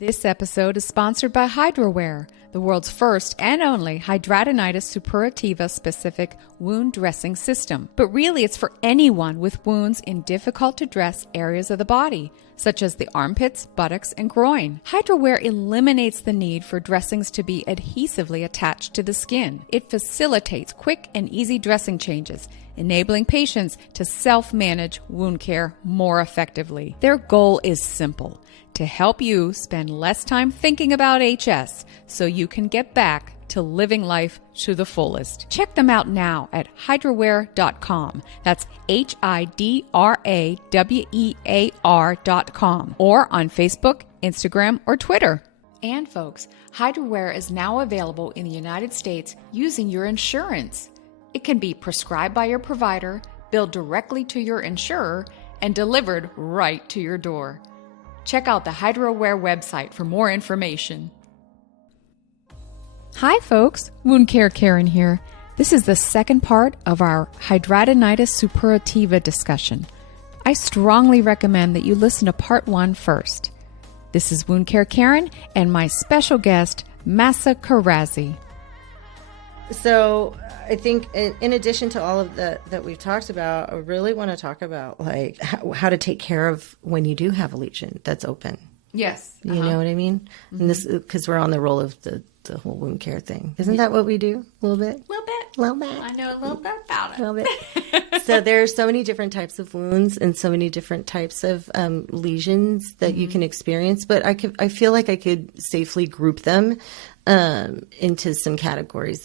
This episode is sponsored by Hydrowear, the world's first and only Hidradenitis Suppurativa specific wound dressing system. But really, it's for anyone with wounds in difficult to dress areas of the body, such as the armpits, buttocks, and groin. Hydrowear eliminates the need for dressings to be adhesively attached to the skin. It facilitates quick and easy dressing changes, enabling patients to self-manage wound care more effectively. Their goal is simple: to help you spend less time thinking about HS so you can get back to living life to the fullest. Check them out now at hydrowear.com. That's HIDRAWEAR.com, or on Facebook, Instagram, or Twitter. And folks, Hydrowear is now available in the United States using your insurance. It can be prescribed by your provider, billed directly to your insurer, and delivered right to your door. Check out the Hydrowear website for more information. Hi folks, Wound Care Karen here. This is the second part of our Hidradenitis Suppurativa discussion. I strongly recommend that you listen to part 1 first. This is Wound Care Karen and my special guest, Mahsa Kharazi. So I think in addition to all of that we've talked about, I really want to talk about like how to take care of when you do have a lesion that's open. Yes. You know what I mean? Mm-hmm. And this, because we're on the roll of the whole wound care thing. Isn't that what we do? A little bit? A little bit. I know a little bit about it. A little bit. So there's so many different types of wounds and so many different types of lesions that you can experience. But I feel like I could safely group them into some categories.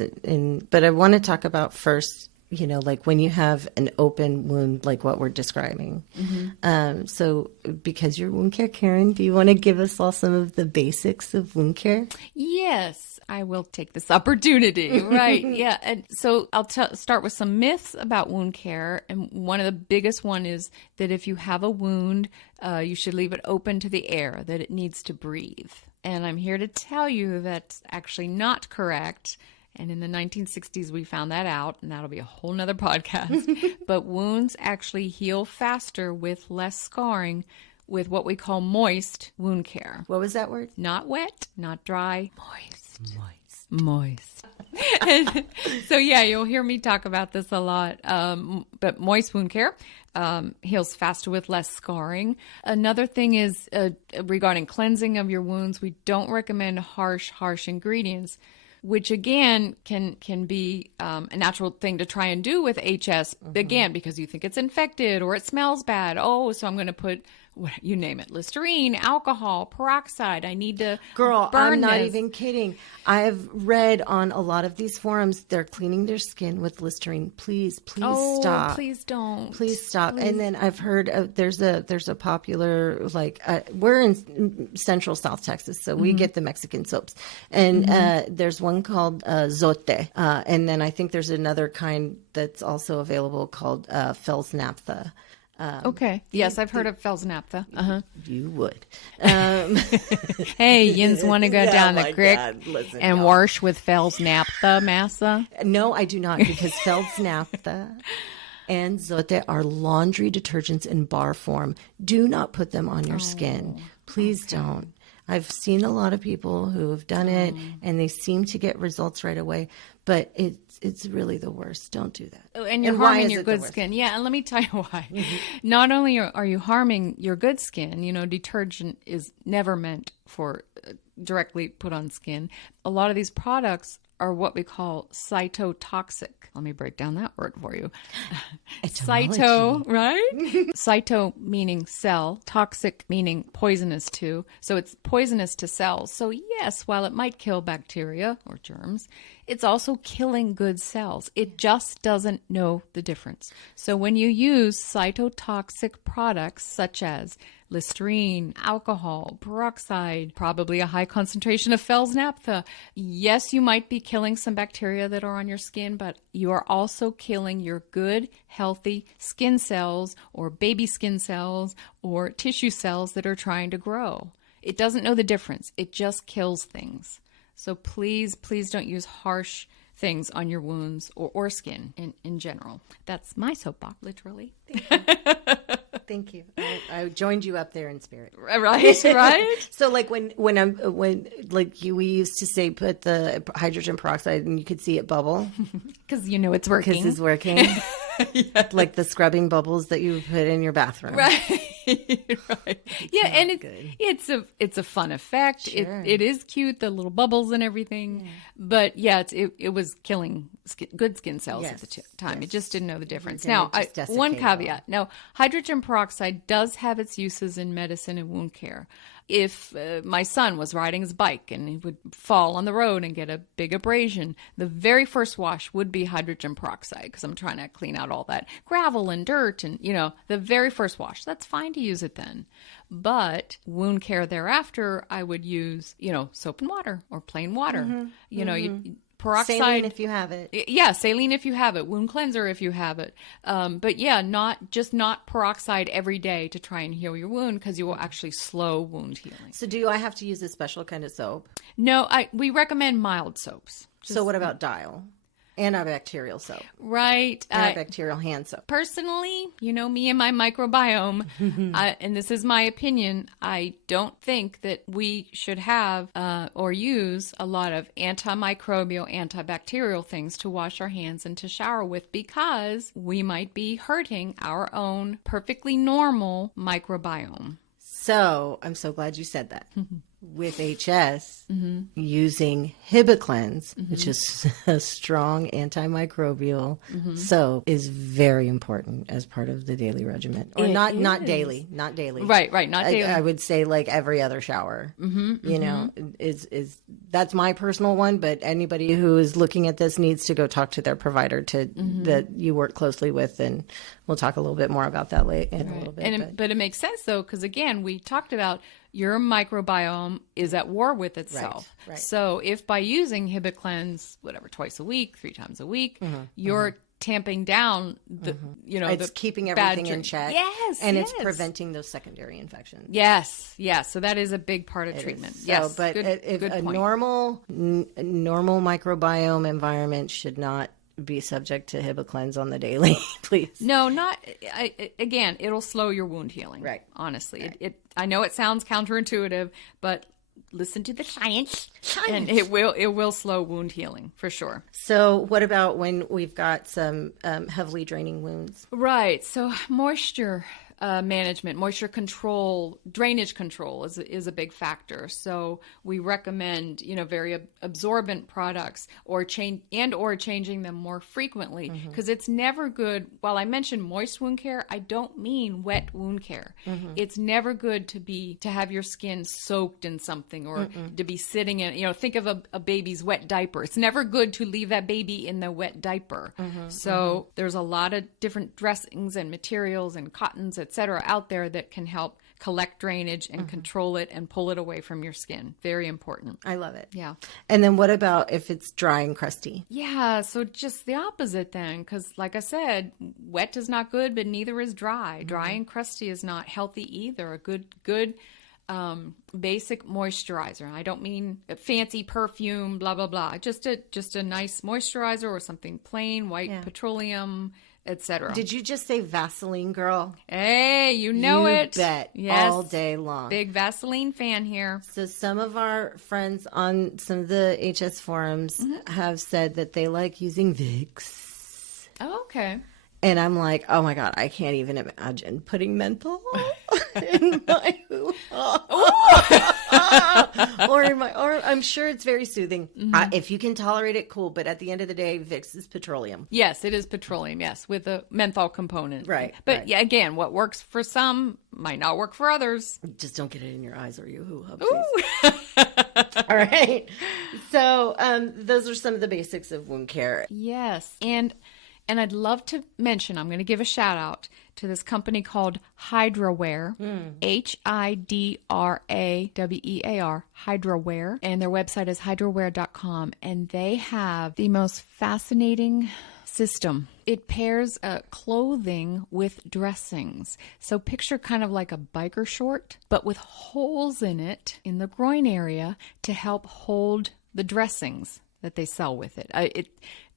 But I want to talk about first, you know, like when you have an open wound, like what we're describing. Mm-hmm. So because you're wound care, Karen, do you want to give us all some of the basics of wound care? Yes, I will take this opportunity. Right. Yeah. And so I'll start with some myths about wound care. And one of the biggest one is that if you have a wound, you should leave it open to the air, that it needs to breathe. And I'm here to tell you that's actually not correct. And in the 1960s, we found that out, and that'll be a whole nother podcast. But wounds actually heal faster with less scarring with what we call moist wound care. What was that word? Not wet, not dry, moist. And so, yeah, you'll hear me talk about this a lot. But moist wound care heals faster with less scarring. Another thing is regarding cleansing of your wounds, we don't recommend harsh ingredients, which again can be a natural thing to try and do with HS, again, because you think it's infected or it smells bad. Oh, so I'm going to put, you name it, Listerine, alcohol, peroxide. I need to Girl, burn I'm not this. even kidding. I've read on a lot of these forums, they're cleaning their skin with Listerine. Please stop. Please don't. Please stop. Please. And then I've heard there's a popular, like, we're in central South Texas, so we get the Mexican soaps. And there's one called Zote. And then I think there's another kind that's also available called Fels Naphtha. Okay. Yes, I've heard of Fels Naphtha. You would. Hey, yins want to go down the creek Listen, and wash with Fels Naphtha, Mahsa? No, I do not, because Fels Naphtha and Zote are laundry detergents in bar form. Do not put them on your skin. Please don't. I've seen a lot of people who have done it, and they seem to get results right away, but it's really the worst. Don't do that. Oh, and you're harming your good skin. Yeah, and let me tell you why. Not only are you harming your good skin, you know, detergent is never meant for directly put on skin. A lot of these products are what we call cytotoxic. Let me break down that word for you. Cyto, right? Cyto meaning cell, toxic meaning poisonous to. So it's poisonous to cells. So yes, while it might kill bacteria or germs, it's also killing good cells. It just doesn't know the difference. So when you use cytotoxic products such as Listerine, alcohol, peroxide, probably a high concentration of Fels Naphtha. Yes, you might be killing some bacteria that are on your skin, but you are also killing your good, healthy skin cells or baby skin cells or tissue cells that are trying to grow. It doesn't know the difference. It just kills things. So please don't use harsh things on your wounds or skin in general. That's my soapbox, literally. Thank you. I joined you up there in spirit. Right, right. So like we used to say put the hydrogen peroxide and you could see it bubble. Because you know it's working. Because it's working. Yes. Like the scrubbing bubbles that you put in your bathroom. Right. Right. Yeah, and it's a fun effect. Sure. It is cute, the little bubbles and everything. Yeah. But yeah, it was killing good skin cells at the time. It just didn't know the difference. Now, one caveat. Now, hydrogen peroxide does have its uses in medicine and wound care. If my son was riding his bike and he would fall on the road and get a big abrasion, the very first wash would be hydrogen peroxide because I'm trying to clean out all that gravel and dirt and, the very first wash. That's fine to use it then. But wound care thereafter, I would use, soap and water or plain water. Mm-hmm. Peroxide. Saline if you have it. Yeah, saline if you have it. Wound cleanser if you have it. But yeah, not peroxide every day to try and heal your wound because you will actually slow wound healing. So do I have to use a special kind of soap? No, we recommend mild soaps. So what about Dial? Antibacterial soap. Right. Antibacterial hand soap. Personally, me and my microbiome, and this is my opinion, I don't think that we should have or use a lot of antimicrobial, antibacterial things to wash our hands and to shower with because we might be hurting our own perfectly normal microbiome. So I'm so glad you said that. With HS, using Hibiclens, which is a strong antimicrobial soap, is very important as part of the daily regimen. Or not daily. Right, not daily. I would say like every other shower. Is that's my personal one, but anybody who is looking at this needs to go talk to their provider that you work closely with, and we'll talk a little bit more about that later in a little bit. But it makes sense though, because again, we talked about your microbiome is at war with itself. Right. So if by using Hibiclens, twice a week, 3 times a week, you're tamping down it's keeping everything in check. Yes. And it's preventing those secondary infections. Yes. So that is a big part of treatment. Yes. But if a normal microbiome environment should not be subject to Hibiclens on the daily, please. No, again, it'll slow your wound healing. Right. Honestly. Right. I know it sounds counterintuitive, but listen to the science. And it will slow wound healing for sure. So what about when we've got some heavily draining wounds? Right. So moisture management, moisture control, drainage control is a big factor. So we recommend, very absorbent products or changing them more frequently because it's never good. While I mentioned moist wound care, I don't mean wet wound care. It's never good to have your skin soaked in something or to be sitting in, think of a baby's wet diaper. It's never good to leave that baby in the wet diaper. So there's a lot of different dressings and materials and cottons, etc., out there that can help collect drainage and control it and pull it away from your skin. Very important. I love it. Yeah. And then what about if it's dry and crusty? Yeah, so just the opposite then, because like I said, wet is not good, but neither is dry. Dry and crusty is not healthy either. A good basic moisturizer. I don't mean a fancy perfume, blah, blah, blah. Just a nice moisturizer or something plain, white petroleum, etc. Did you just say Vaseline, girl? Hey, you know it. You bet. Yes. All day long. Big Vaseline fan here. So some of our friends on some of the HS forums have said that they like using Vicks. Oh, okay. And I'm like, oh my God, I can't even imagine putting menthol in my or I'm sure it's very soothing. If you can tolerate it, cool. But at the end of the day, Vicks is petroleum. Yes, it is petroleum. Yes, with a menthol component. Right. But yeah, again, what works for some might not work for others. Just don't get it in your eyes or you hoo-ha. All right. So those are some of the basics of wound care. Yes. And I'd love to mention, I'm going to give a shout out to this company called Hydrawear, Hydrawear, Hydrawear. And their website is hydrawear.com. And they have the most fascinating system. It pairs clothing with dressings. So picture kind of like a biker short, but with holes in it in the groin area to help hold the dressings that they sell with it.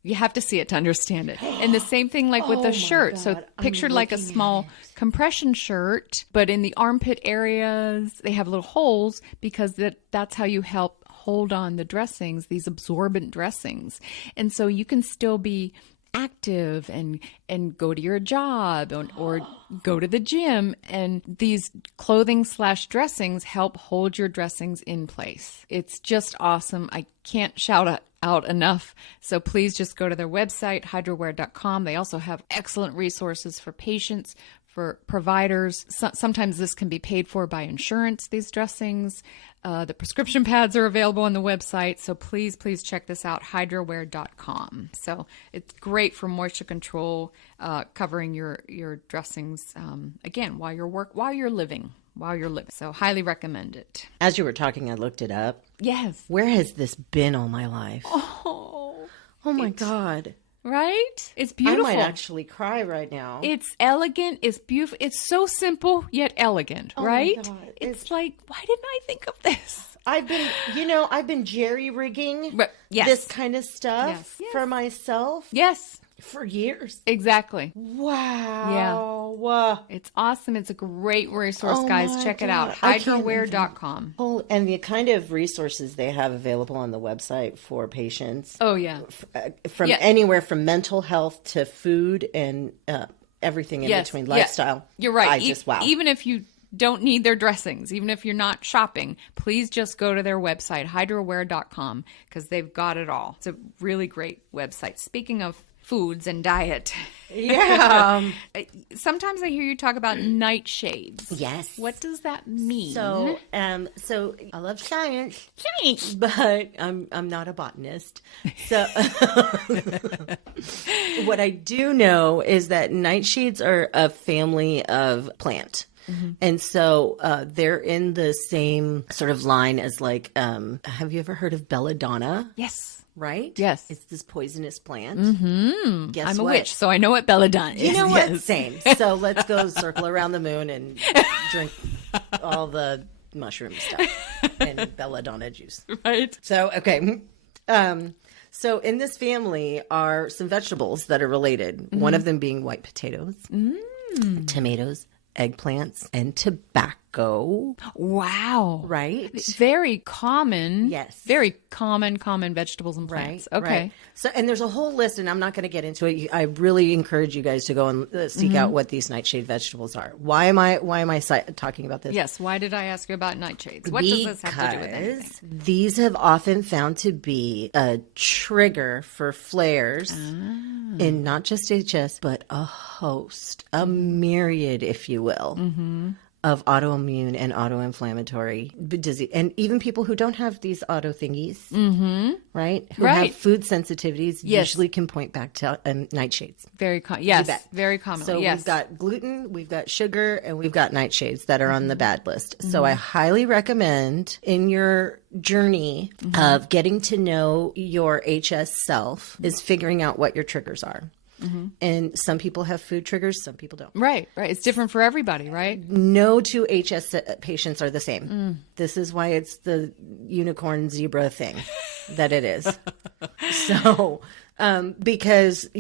You have to see it to understand it. And the same thing like with the shirt. God, So picture like a small compression shirt, but in the armpit areas, they have little holes because that's how you help hold on the dressings, these absorbent dressings. And so you can still be active and go to your job or go to the gym, and these clothing / dressings help hold your dressings in place. It's just awesome. I can't shout out enough. So please just go to their website, hydrawear.com. They also have excellent resources for patients, for providers. Sometimes this can be paid for by insurance, these dressings. The prescription pads are available on the website. So please check this out, hydrawear.com. So it's great for moisture control, covering your dressings, again, while you're living. So highly recommend it. As you were talking, I looked it up. Yes. Where has this been all my life? Oh my God. Right? It's beautiful. I might actually cry right now. It's elegant. It's beautiful. It's so simple yet elegant, right? My God. It's like, why didn't I think of this? I've been jerry-rigging yes. this kind of stuff for myself. Yes. For years. Exactly. Wow. Yeah. It's awesome. It's a great resource, guys. Check it out. Hydrawear.com. Oh, and the kind of resources they have available on the website for patients. Oh, yeah. From anywhere from mental health to food and everything in between, lifestyle. You're right. Wow. Even if you don't need their dressings, even if you're not shopping, please just go to their website, hydrawear.com, because they've got it all. It's a really great website. Speaking of foods and diet. Yeah. Sometimes I hear you talk about nightshades. Yes. What does that mean? So I love science, but I'm not a botanist. So what I do know is that nightshades are a family of plant. Mm-hmm. And so they're in the same sort of line as like, have you ever heard of belladonna? Yes. Right? Yes. It's this poisonous plant. Mm-hmm. Guess I'm what? a witch, so I know what belladonna is. You know what? Same. So let's go circle around the moon and drink all the mushroom stuff and belladonna juice. Right. So, okay. So in this family are some vegetables that are related. Mm-hmm. One of them being white potatoes, tomatoes, eggplants, and tobacco. Wow. Right? Very common. Yes. Very common vegetables and plants. Right. Okay. Right. So, and there's a whole list, and I'm not going to get into it. I really encourage you guys to go and seek out what these nightshade vegetables are. Why am I talking about this? Yes. Why did I ask you about nightshades? What does this have to do with anything? These have often found to be a trigger for flares in not just HS, but a myriad, if you will, of autoimmune and autoinflammatory disease. And even people who don't have these auto thingies, right? Who have food sensitivities usually can point back to nightshades. Very very commonly. So we've got gluten, we've got sugar, and we've got nightshades that are on the bad list. So I highly recommend in your journey of getting to know your HS self is figuring out what your triggers are. Mm-hmm. And some people have food triggers, some people don't. Right. It's different for everybody, right? No two HS patients are the same. This is why it's the unicorn zebra thing that it is. So, because,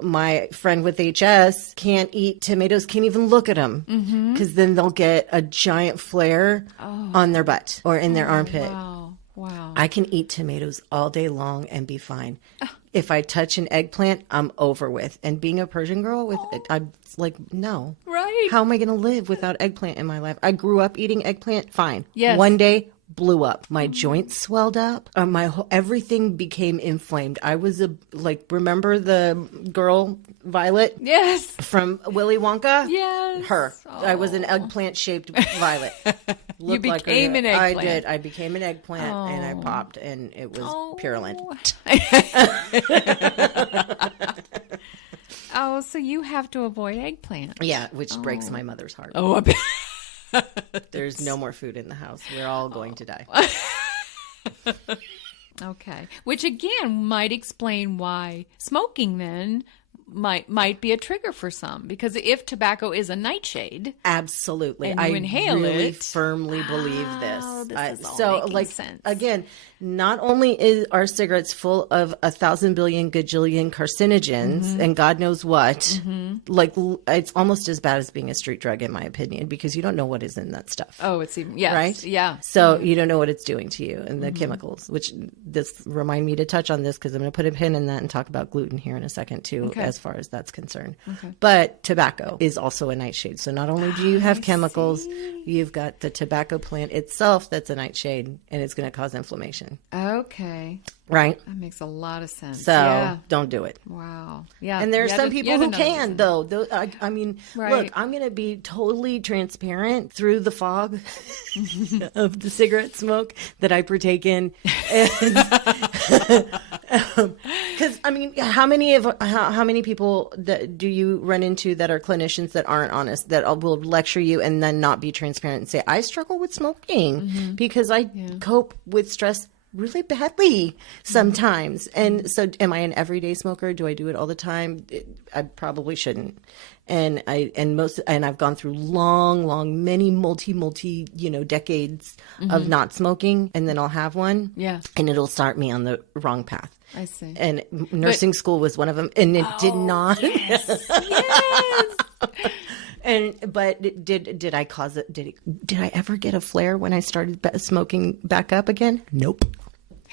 my friend with HS can't eat tomatoes, can't even look at them because then they'll get a giant flare on their butt or in their armpit. Wow. I can eat tomatoes all day long and be fine. If I touch an eggplant, I'm over with. And being a Persian girl with it, I'm like, no. Right. How am I going to live without eggplant in my life? I grew up eating eggplant, fine. Yes. One day, blew up. My joints swelled up. Everything became inflamed. I was remember the girl Violet? Yes. From Willy Wonka? Yes. Her. I was an eggplant-shaped Violet. You became an eggplant. I did. I became an eggplant and I popped and it was purulent. So you have to avoid eggplant. Yeah, which breaks my mother's heart. Oh, There's no more food in the house. We're all going to die. Okay. Which again might explain why smoking then might be a trigger for some, because if tobacco is a nightshade, absolutely, and you inhale really it, firmly believe this. This is all so, making like, sense. again, not only are cigarettes full of 1,000 billion gajillion carcinogens and God knows what, like, it's almost as bad as being a street drug, in my opinion, because you don't know what is in that stuff. Oh, it's even, yes, right? Yeah. So you don't know what it's doing to you and the chemicals, which this remind me to touch on this, because I'm going to put a pin in that and talk about gluten here in a second too, as far as that's concerned. But tobacco is also a nightshade. So not only do you have chemicals, you've got the tobacco plant itself that's a nightshade, and it's going to cause inflammation. Okay. Right? That makes a lot of sense. So don't do it. Wow. Yeah. And there are some people who can, though. I mean, right. Look, I'm going to be totally transparent through the fog of the cigarette smoke that I partake in. Because, I mean, how many people do you run into that are clinicians that aren't honest, that will lecture you and then not be transparent and say, I struggle with smoking because I cope with stress really badly sometimes. And so am I an everyday smoker? Do I do it all the time? I probably shouldn't. And I've gone through long, many multi, decades of not smoking, and then I'll have one. Yeah. And it'll start me on the wrong path. I see. And nursing school was one of them, and it did not. Yes. But did I cause it? Did I ever get a flare when I started smoking back up again? Nope.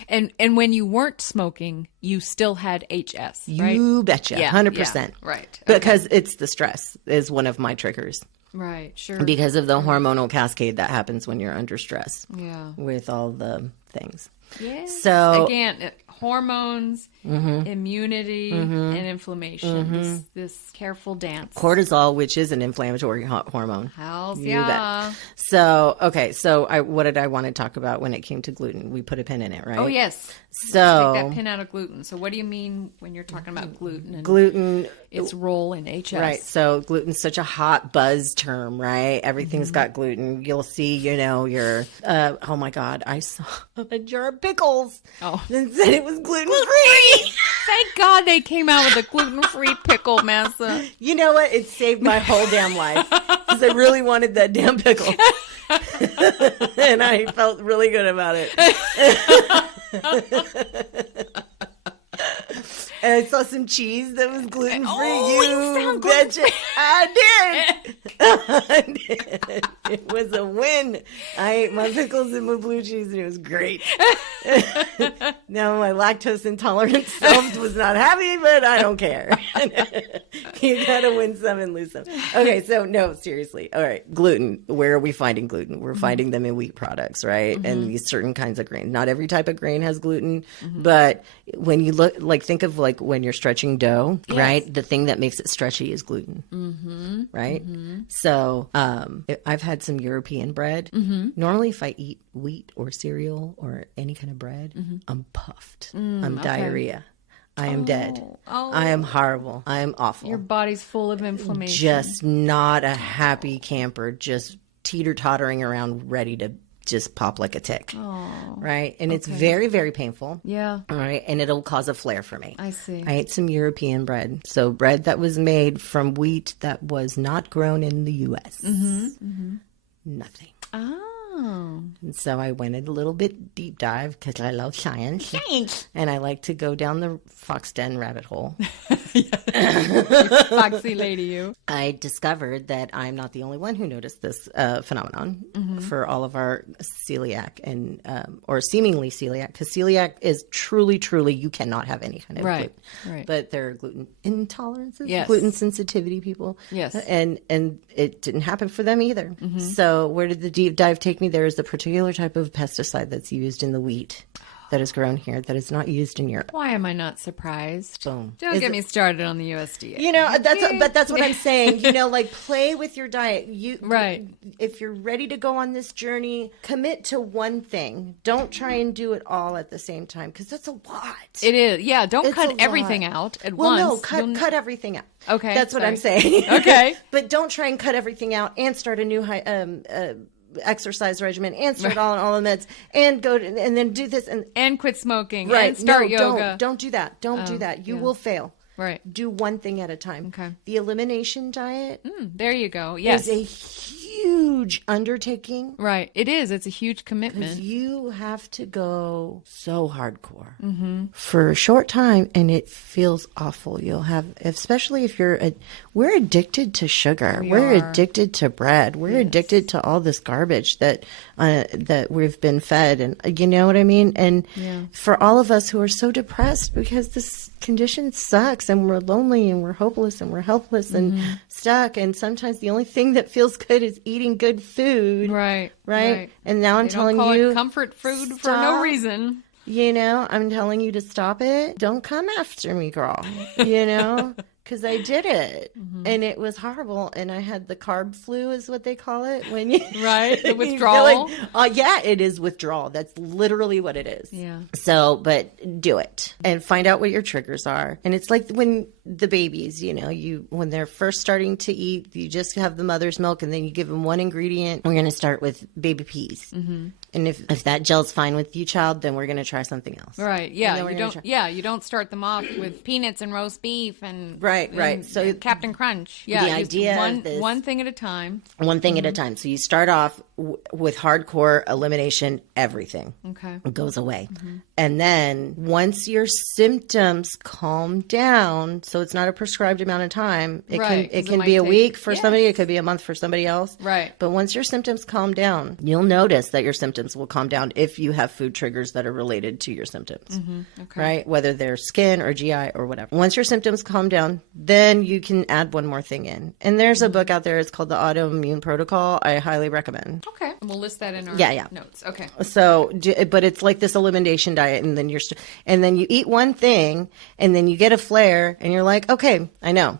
And when you weren't smoking, you still had HS, right? You betcha, 100%. Yeah, right. Because it's the stress is one of my triggers. Right, sure. Because of the hormonal cascade that happens when you're under stress. Yeah. With all the things. Yes. So again, hormones, immunity, and inflammation. This careful dance. Cortisol, which is an inflammatory hormone. Hells You yeah. bet. So, okay. So what did I want to talk about when it came to gluten? We put a pin in it, right? Oh, yes. So take that pin out of gluten. So what do you mean when you're talking about gluten and gluten, its role in HS? Right. So gluten's such a hot buzz term, right? Everything's got gluten. You'll see, your, oh my God, I saw a jar of pickles. Oh. And said it was gluten-free. Thank God they came out with a gluten-free pickle, Mahsa. You know what? It saved my whole damn life, because I really wanted that damn pickle. And I felt really good about it. And I saw some cheese that was gluten-free. Oh, you betcha. I did. It was a win. I ate my pickles and my blue cheese, and it was great. Now my lactose intolerant self was not happy, but I don't care. You gotta win some and lose some. Okay, so no, seriously. All right, gluten. Where are we finding gluten? We're finding them in wheat products, right? And these certain kinds of grain. Not every type of grain has gluten, but when you look, think of when you're stretching dough, right? The thing that makes it stretchy is gluten, right? So I've had some European bread. Normally, if I eat wheat or cereal or any kind of bread, I'm puffed. I'm diarrhea. I am dead. I am horrible. I am awful. Your body's full of inflammation. Just not a happy camper, just teeter-tottering around, ready to just pop like a tick. Right? And it's very, very painful. Yeah. All right. And it'll cause a flare for me. I see. I ate some European bread. So bread that was made from wheat that was not grown in the U.S. Nothing. And so I went a little bit deep dive because I love science. And I like to go down the fox den rabbit hole. Foxy lady, you. I discovered that I'm not the only one who noticed this phenomenon for all of our celiac and or seemingly celiac, because celiac is truly, you cannot have any kind of gluten. Right. But there are gluten intolerances, gluten sensitivity people. Yes. And it didn't happen for them either. So where did the deep dive take me? There is a particular type of pesticide that's used in the wheat that is grown here that is not used in Europe. Why am I not surprised? Boom. Don't get me started on the USDA. That's what I'm saying. Play with your diet. If you're ready to go on this journey, commit to one thing. Don't try and do it all at the same time, because that's a lot. It is. Yeah. Don't cut everything out at once. Well, no, cut everything out. Okay. That's what I'm saying. Okay. But don't try and cut everything out and start a new exercise regimen and start all the meds and and then do this and quit smoking and start yoga. Don't do that. Don't do that. You will fail. Right. Do one thing at a time. Okay. The elimination diet There you go. Yes. is a huge undertaking. Right. It is. It's a huge commitment. You have to go so hardcore for a short time, and it feels awful. You'll have, especially if we're addicted to sugar. We're addicted to bread. We're addicted to all this garbage that we've been fed, and you know what I mean? And for all of us who are so depressed because this condition sucks, and we're lonely, and we're hopeless, and we're helpless, and stuck, and sometimes the only thing that feels good is eating good food. Right. And now I'm telling call you, it comfort food for no reason. You know, I'm telling you to stop it. Don't come after me, girl. You know, because I did it, and it was horrible. And I had the carb flu, is what they call it, when you the withdrawal. Yeah, it is withdrawal. That's literally what it is. Yeah. So, but do it and find out what your triggers are. And it's like when the babies, you know, when they're first starting to eat, you just have the mother's milk, and then you give them one ingredient. We're going to start with baby peas. And if that gel's fine with you, child, then we're going to try something else. Right. Yeah. You don't start them off with peanuts and roast beef and right. So Captain Crunch. Yeah. The idea one thing at a time. One thing at a time. So you start off with hardcore elimination. Everything goes away, and then once your symptoms calm down, so it's not a prescribed amount of time. It can be a week for somebody. It could be a month for somebody else. Right. But once your symptoms calm down, you'll notice that your symptoms will calm down if you have food triggers that are related to your symptoms. Right? Whether they're skin or GI or whatever. Once your symptoms calm down, then you can add one more thing in. And there's a book out there. It's called The Autoimmune Protocol. I highly recommend. Okay. We'll list that in our notes. Okay. So, but it's like this elimination diet, and then you eat one thing, and then you get a flare, and you're like, okay, I know.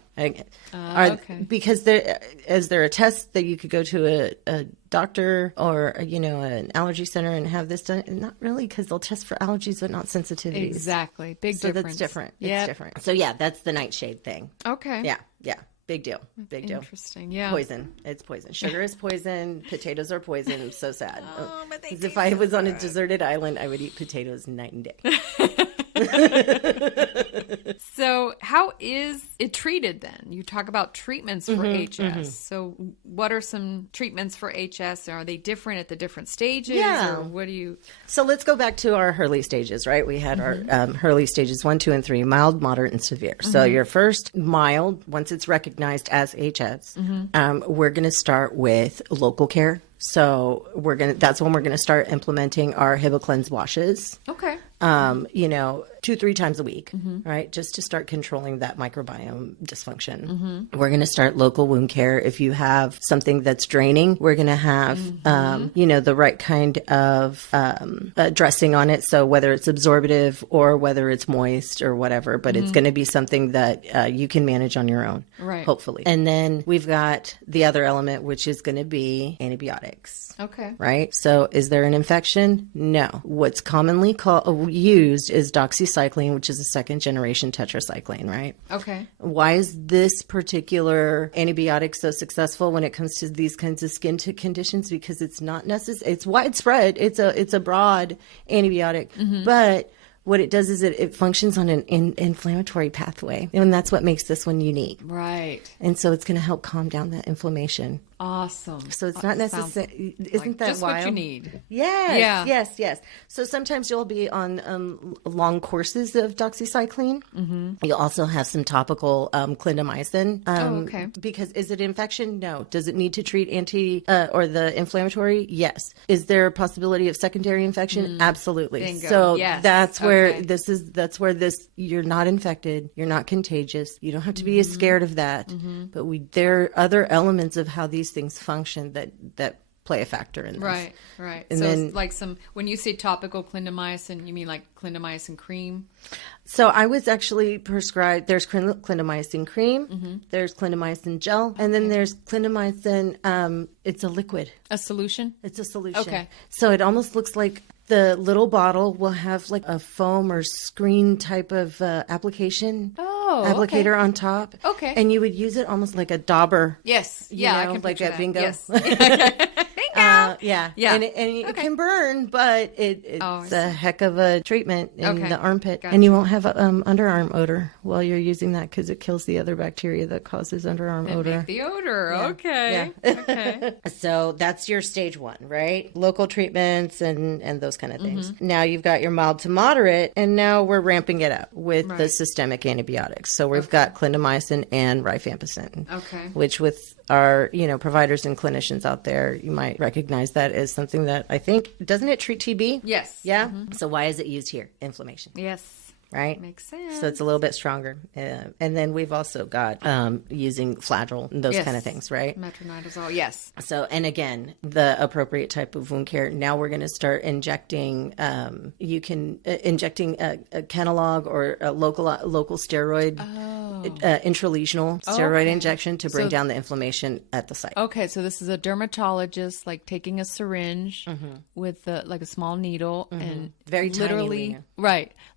Because is there a test that you could go to a doctor or an allergy center and have this done? Not really, because they'll test for allergies but not sensitivities. Exactly. Big difference. So that's different. It's different. So that's the nightshade thing. Okay. Yeah. Big deal. Interesting. Yeah. Poison. It's poison. Sugar is poison. Potatoes are poison. I'm so sad. But they if I was on a deserted island, I would eat potatoes night and day. So how is it treated then? You talk about treatments for HS. So what are some treatments for HS? Are they different at the different stages? Yeah. Or what do you... So let's go back to our Hurley stages, right? We had our Hurley stages 1, 2, and 3, mild, moderate, and severe. So your first mild, once it's recognized as HS, we're going to start with local care. So that's when we're going to start implementing our HibaCleanse washes. Okay. 2-3 times a week, right? Just to start controlling that microbiome dysfunction. We're going to start local wound care. If you have something that's draining, we're going to have, the right kind of dressing on it. So whether it's absorbative or whether it's moist or whatever, but it's going to be something that you can manage on your own, right? Hopefully. And then we've got the other element, which is going to be antibiotics. Okay. Right? So is there an infection? No. What's commonly used is doxycycline, which is a second generation tetracycline, right? Okay. Why is this particular antibiotic so successful when it comes to these kinds of skin conditions? Because it's not necessary. It's widespread. It's a broad antibiotic, but what it does is it functions on an inflammatory pathway, and that's what makes this one unique. Right. And so it's going to help calm down that inflation. Awesome. So it's not necessary. Isn't that just wild? what you need? Yes. Yeah. Yes. So sometimes you'll be on long courses of doxycycline. You'll also have some topical clindamycin. Okay. Because is it infection? No. Does it need to treat or the inflammatory? Yes. Is there a possibility of secondary infection? Absolutely. Bingo. So yes. that's where you're not infected. You're not contagious. You don't have to be as scared of that. But there are other elements of how these things function that play a factor in this. Right. And so then, it's like when you say topical clindamycin, you mean like clindamycin cream? So I was actually prescribed, there's clindamycin cream, there's clindamycin gel, and then there's clindamycin, it's a liquid. A solution? It's a solution. Okay. So it almost looks like the little bottle will have like a foam or screen type of application. Applicator on top. Okay. And you would use it almost like a dauber. Yes. Yeah. I can like picture at bingo. Yes. Bingo. Yeah. Yeah. And it can burn, but it's a heck of a treatment in the armpit. Gotcha. And you won't have underarm odor while you're using that because it kills the other bacteria that causes underarm odor. Make the odor. Yeah. Okay. Yeah. Okay. So that's your stage 1, right? Local treatments and those kind of things. Now you've got your mild to moderate, and now we're ramping it up with the systemic antibiotics. So we've got clindamycin and rifampicin. Okay. Which with our, providers and clinicians out there, you might recognize that as something that I think, doesn't it treat TB? Yes. Yeah. So why is it used here? Inflammation. Yes. Right? Makes sense. So it's a little bit stronger. And then we've also got using Flagyl and those kind of things, right? Metronidazole, yes. So, and again, the appropriate type of wound care. Now we're going to start injecting, injecting a Kenalog or a local steroid, intralesional steroid injection to bring down the inflammation at the site. Okay, so this is a dermatologist, like taking a syringe with like a small needle and very literally,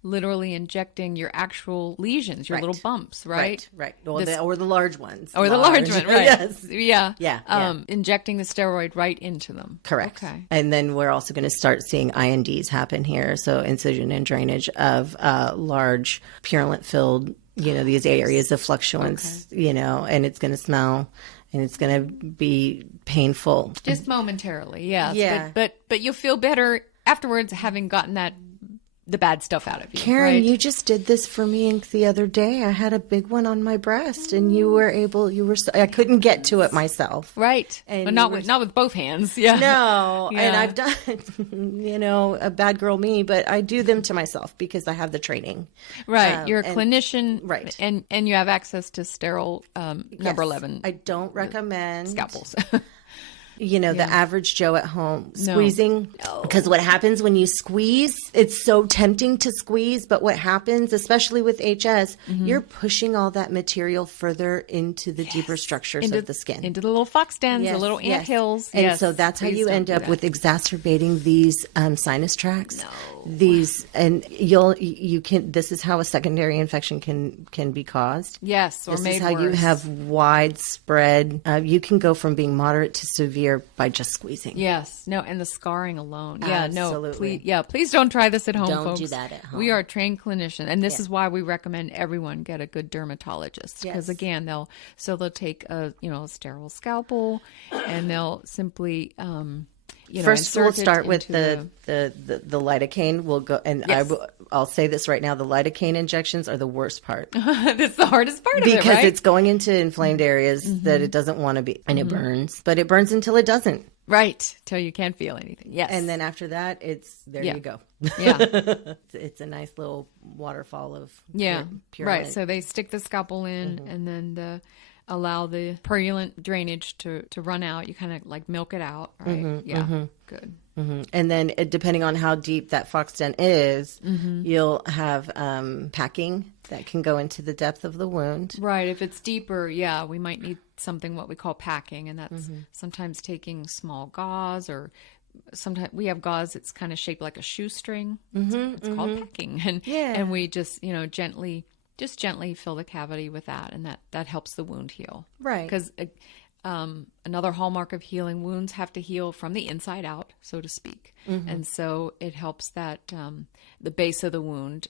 literally injecting your actual lesions, your little bumps, right? Right. Or the large ones. Or the large one, right? Yes. Yeah. Injecting the steroid right into them. Correct. Okay. And then we're also going to start seeing INDs happen here. So incision and drainage of large purulent filled, these areas of fluctuance, and it's going to smell and it's going to be painful. Just momentarily, yes. Yeah. But you'll feel better afterwards having gotten the bad stuff out of you. Karen, right? you just did this for me the other day. I had a big one on my breast, and I couldn't get to it myself. Right. And but not with both hands. Yeah. No. Yeah. And I've done, a bad girl me, but I do them to myself because I have the training. Right. You're a clinician. Right. And you have access to sterile number 11. I don't recommend scalpels. the average Joe at home squeezing. Because what happens when you squeeze, it's so tempting to squeeze, but what happens, especially with HS, you're pushing all that material further into the deeper structures of the skin. Into the little fox dens, the little ant hills. And so that's how you end up with exacerbating these sinus tracts. These, and this is how a secondary infection can be caused. Yes, or this made is how worse. you have widespread, you can go from being moderate to severe by just squeezing. Yes. No, and the scarring alone. Yeah, Absolutely. Please don't try this at home, Don't folks. do that at home. We are trained clinicians, and this is why we recommend everyone get a good dermatologist. Because again, they'll take a sterile scalpel, and they'll simply First, we'll start with the lidocaine. We'll go, and I'll say this right now: the lidocaine injections are the worst part. That's the hardest part of because it, right? it's going into inflamed areas that it doesn't want to be, and it burns. But it burns until it doesn't. Right, till you can't feel anything. Yes, and then after that, you go. Yeah, it's a nice little waterfall of purulent. Right. So they stick the scalpel in, and then allow the purulent drainage to run out. You kind of like milk it out, right? Good. And then depending on how deep that fox den is, you'll have packing that can go into the depth of the wound. Right. If it's deeper, we might need something what we call packing, and that's sometimes taking small gauze, or sometimes we have gauze that's kind of shaped like a shoestring. It's called packing, and we just gently fill the cavity with that, and that helps the wound heal. Right. Because another hallmark of healing, wounds have to heal from the inside out, so to speak. And so it helps that the base of the wound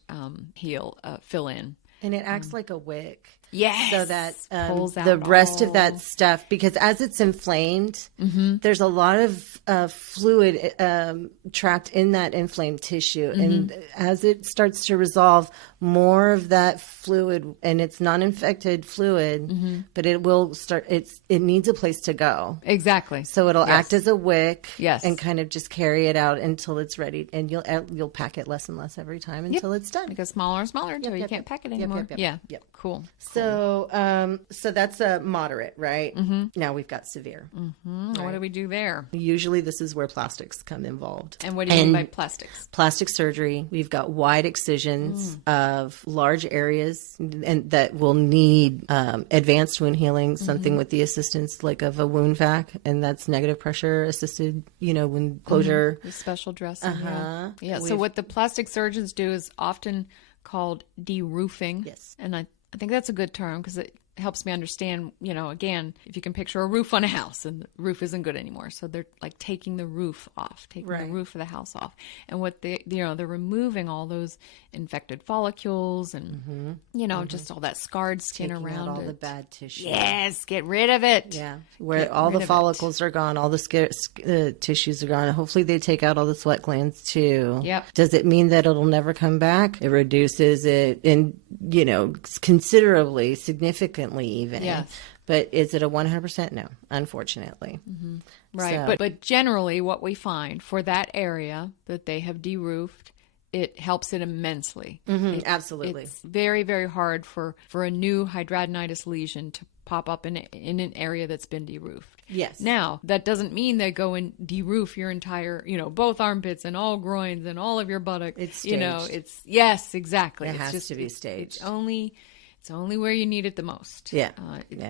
fill in. And it acts like a wick. Yes. So that Pulls out the rest all of that stuff, because as it's inflamed, there's a lot of fluid trapped in that inflamed tissue. And as it starts to resolve, more of that fluid, and it's non-infected fluid, but it will start, it needs a place to go. Exactly. So it'll act as a wick and kind of just carry it out until it's ready. And you'll pack it less and less every time until it's done. It goes smaller and smaller until you can't pack it anymore. Yep. Cool. So that's a moderate, right? Now we've got severe. Right. What do we do there? Usually this is where plastics come involved. And what do you mean by plastics? Plastic surgery. We've got wide excisions of large areas and that will need advanced wound healing, something with the assistance like of a wound vac, and that's negative pressure assisted, wound closure. With special dressing. Yeah. So what the plastic surgeons do is often called de-roofing. Yes. And I think that's a good term because helps me understand, again, if you can picture a roof on a house and the roof isn't good anymore. So they're like taking the roof off, taking the roof of the house off. And what they're removing all those infected follicles and, just all that scarred skin taking around out all it. the bad tissue. Yes, get rid of it. Yeah, where all the follicles are gone, all the tissues are gone. Hopefully they take out all the sweat glands too. Yep. Does it mean that it'll never come back? It reduces it considerably, significantly even. Yes. But is it a 100%? No, unfortunately. Mm-hmm. Right. So. But generally what we find for that area that they have de-roofed, it helps it immensely. Mm-hmm, absolutely. It's very, very hard for a new hidradenitis lesion to pop up in an area that's been de-roofed. Yes. Now, that doesn't mean they go and de-roof your entire, both armpits and all groins and all of your buttocks. It's staged. Yes, exactly. It has to be staged. It's only where you need it the most. Yeah.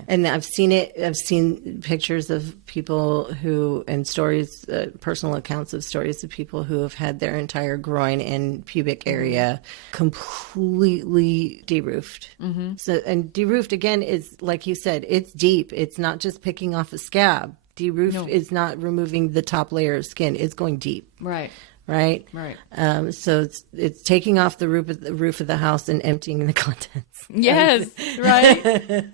And I've seen it. I've seen pictures of people and stories, personal accounts of stories of people who have had their entire groin and pubic area completely de-roofed. Mm-hmm. So, and de-roofed again is, like you said, it's deep. It's not just picking off a scab. De-roofed is not removing the top layer of skin. It's going deep. Right. Right. So it's taking off the roof of the house and emptying the contents. Yes. Right.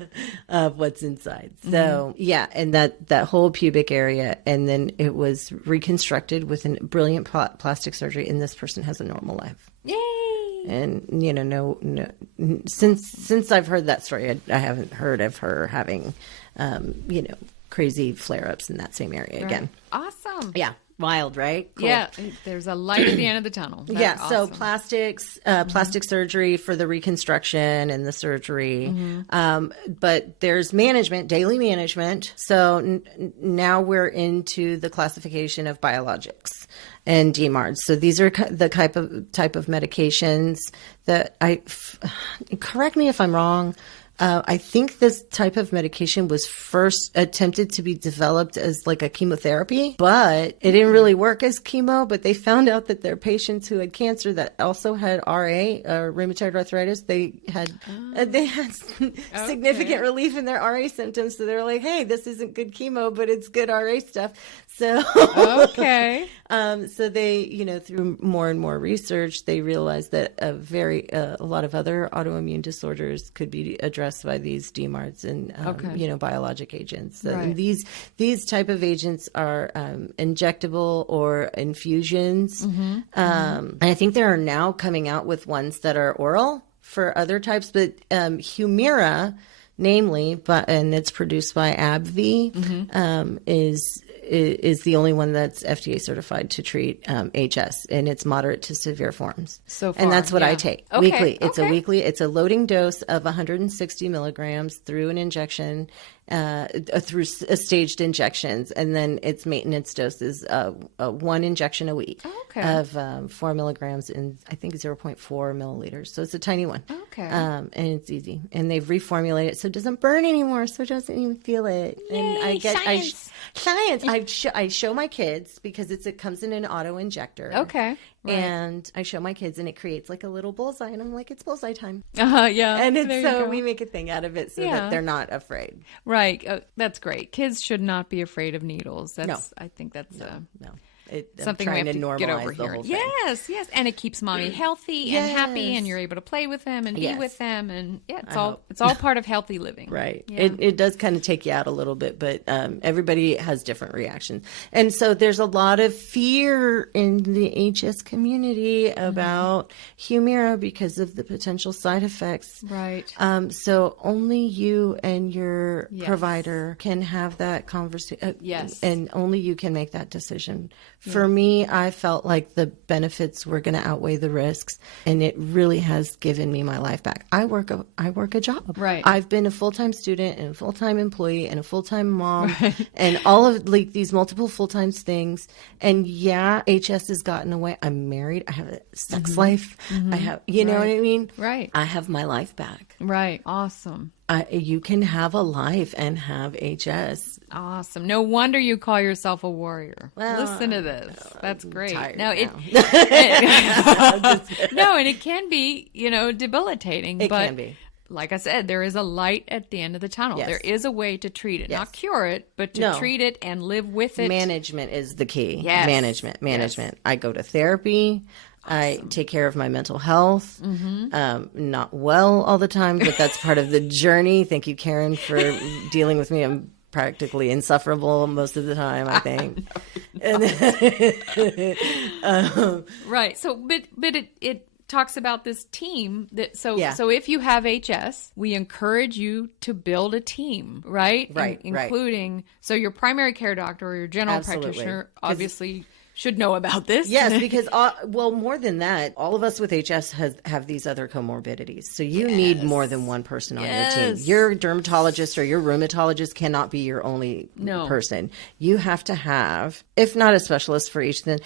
Of what's inside. So and that whole pubic area, and then it was reconstructed with a brilliant plastic surgery, and this person has a normal life. Yay! And no. Since I've heard that story, I haven't heard of her having, crazy flare-ups in that same area again. Awesome. Yeah. Wild, right? Cool. Yeah, there's a light at the end of the tunnel. That's awesome. So plastic surgery for the reconstruction and the surgery. But there's daily management. So now we're into the classification of biologics and DMARDs. So these are the type of medications that correct me if I'm wrong. I think this type of medication was first attempted to be developed as like a chemotherapy, but it didn't really work as chemo. But they found out that their patients who had cancer that also had RA, rheumatoid arthritis, they had significant relief in their RA symptoms. So they're like, hey, this isn't good chemo, but it's good RA stuff. So so they, through more and more research, they realized that a lot of other autoimmune disorders could be addressed by these DMARDs and biologic agents. So these type of agents are injectable or infusions. And I think there are now coming out with ones that are oral for other types, but Humira, namely, and it's produced by AbbVie, is the only one that's FDA certified to treat HS, and it's moderate to severe forms. So far, and that's what I take weekly. It's a loading dose of 160 milligrams through an injection, through staged injections, and then its maintenance dose is one injection a week of 4 milligrams in, I think, 0.4 milliliters. So it's a tiny one. And it's easy. And they've reformulated it so it doesn't burn anymore, so it doesn't even feel it. Yay, and science. I show my kids because it comes in an auto injector. Right. And I show my kids, and it creates like a little bullseye, and I'm like, it's bullseye time. And we make a thing out of it so that they're not afraid. Right. That's great. Kids should not be afraid of needles. I think that's something we have to get over here. Yes. And it keeps mommy healthy and happy, and you're able to play with them and be with them, and it's all part of healthy living. Right. Yeah. It does kind of take you out a little bit, but everybody has different reactions, and so there's a lot of fear in the HS community about Humira because of the potential side effects. Right. So only you and your provider can have that conversation. And only you can make that decision. For me, I felt like the benefits were going to outweigh the risks, and it really has given me my life back. I work a job. Right. I've been a full-time student and a full-time employee and a full-time mom and all of like these multiple full-time things. And HS has gotten away. I'm married. I have a sex life. I have, you know what I mean? Right. I have my life back. Right. Awesome. You can have a life and have HS. Awesome. No wonder you call yourself a warrior. Well, listen to this. That's great. No, and it can be, debilitating. It can be. like I said, there is a light at the end of the tunnel. Yes. There is a way to treat it, Yes. not cure it, but to treat it and live with it. Management is the key. Yes. Management. Yes. I go to therapy. Awesome. I take care of my mental health. Not well all the time, but that's part of the journey. Thank you, Karen, for dealing with me. I'm practically insufferable most of the time, I think. Right. So, but it talks about this team so if you have HS, we encourage you to build a team, right? Including so your primary care doctor or your general practitioner obviously should know about this. Yes, because more than that, all of us with HS have these other comorbidities. So you need more than one person on your team. Your dermatologist or your rheumatologist cannot be your only person. You have to have, if not a specialist for each, then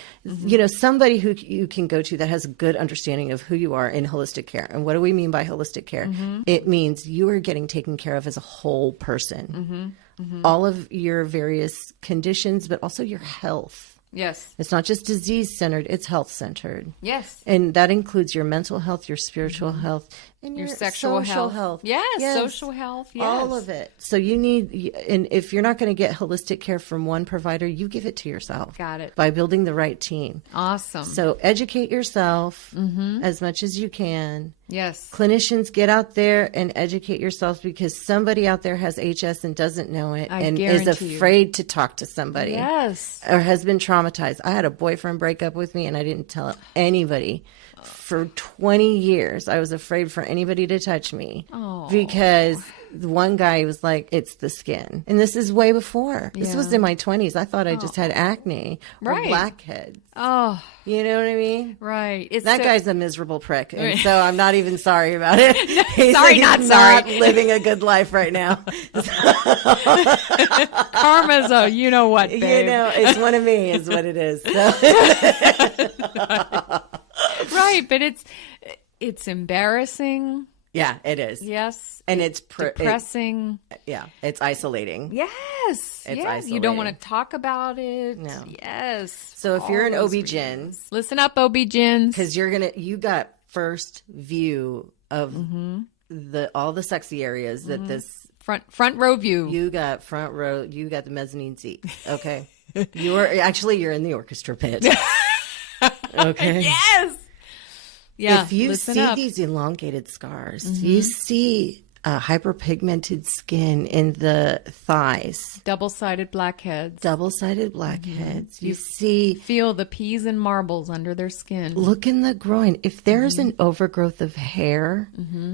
somebody who you can go to that has a good understanding of who you are in holistic care. And what do we mean by holistic care? It means you are getting taken care of as a whole person. All of your various conditions, but also your health. Yes. It's not just disease-centered, it's health-centered. Yes. And that includes your mental health, your spiritual health, and your sexual health. Yes, social health. Yes. All of it. So you need, and if you're not going to get holistic care from one provider, you give it to yourself. Got it. By building the right team. Awesome. So educate yourself as much as you can. Yes. Clinicians, get out there and educate yourselves because somebody out there has HS and doesn't know it and is afraid to talk to somebody. Yes. Or has been traumatized. I had a boyfriend break up with me and I didn't tell anybody. For 20 years, I was afraid for anybody to touch me because the one guy was like, it's the skin. And this is way before. This was in my 20s. I thought I just had acne or blackheads. Oh. You know what I mean? Right. That guy's a miserable prick. And so I'm not even sorry about it. He's not living a good life right now. Karma's a you-know-what, babe. It's one of me is what it is. So. Right, but it's embarrassing. Yeah, it is. Yes. And it's depressing. It's isolating. Yes. It's isolating. You don't want to talk about it. No. Yes. So if you're an OB-GYN. Listen up, OB-GYNs. Because you got first view of all the sexy areas that this. Front row view. You got front row. You got the mezzanine seat. Okay. You're in the orchestra pit. Okay. Yes. Yeah. If you see these elongated scars, you see hyperpigmented skin in the thighs. Double-sided blackheads. You feel the peas and marbles under their skin. Look in the groin. If there's an overgrowth of hair,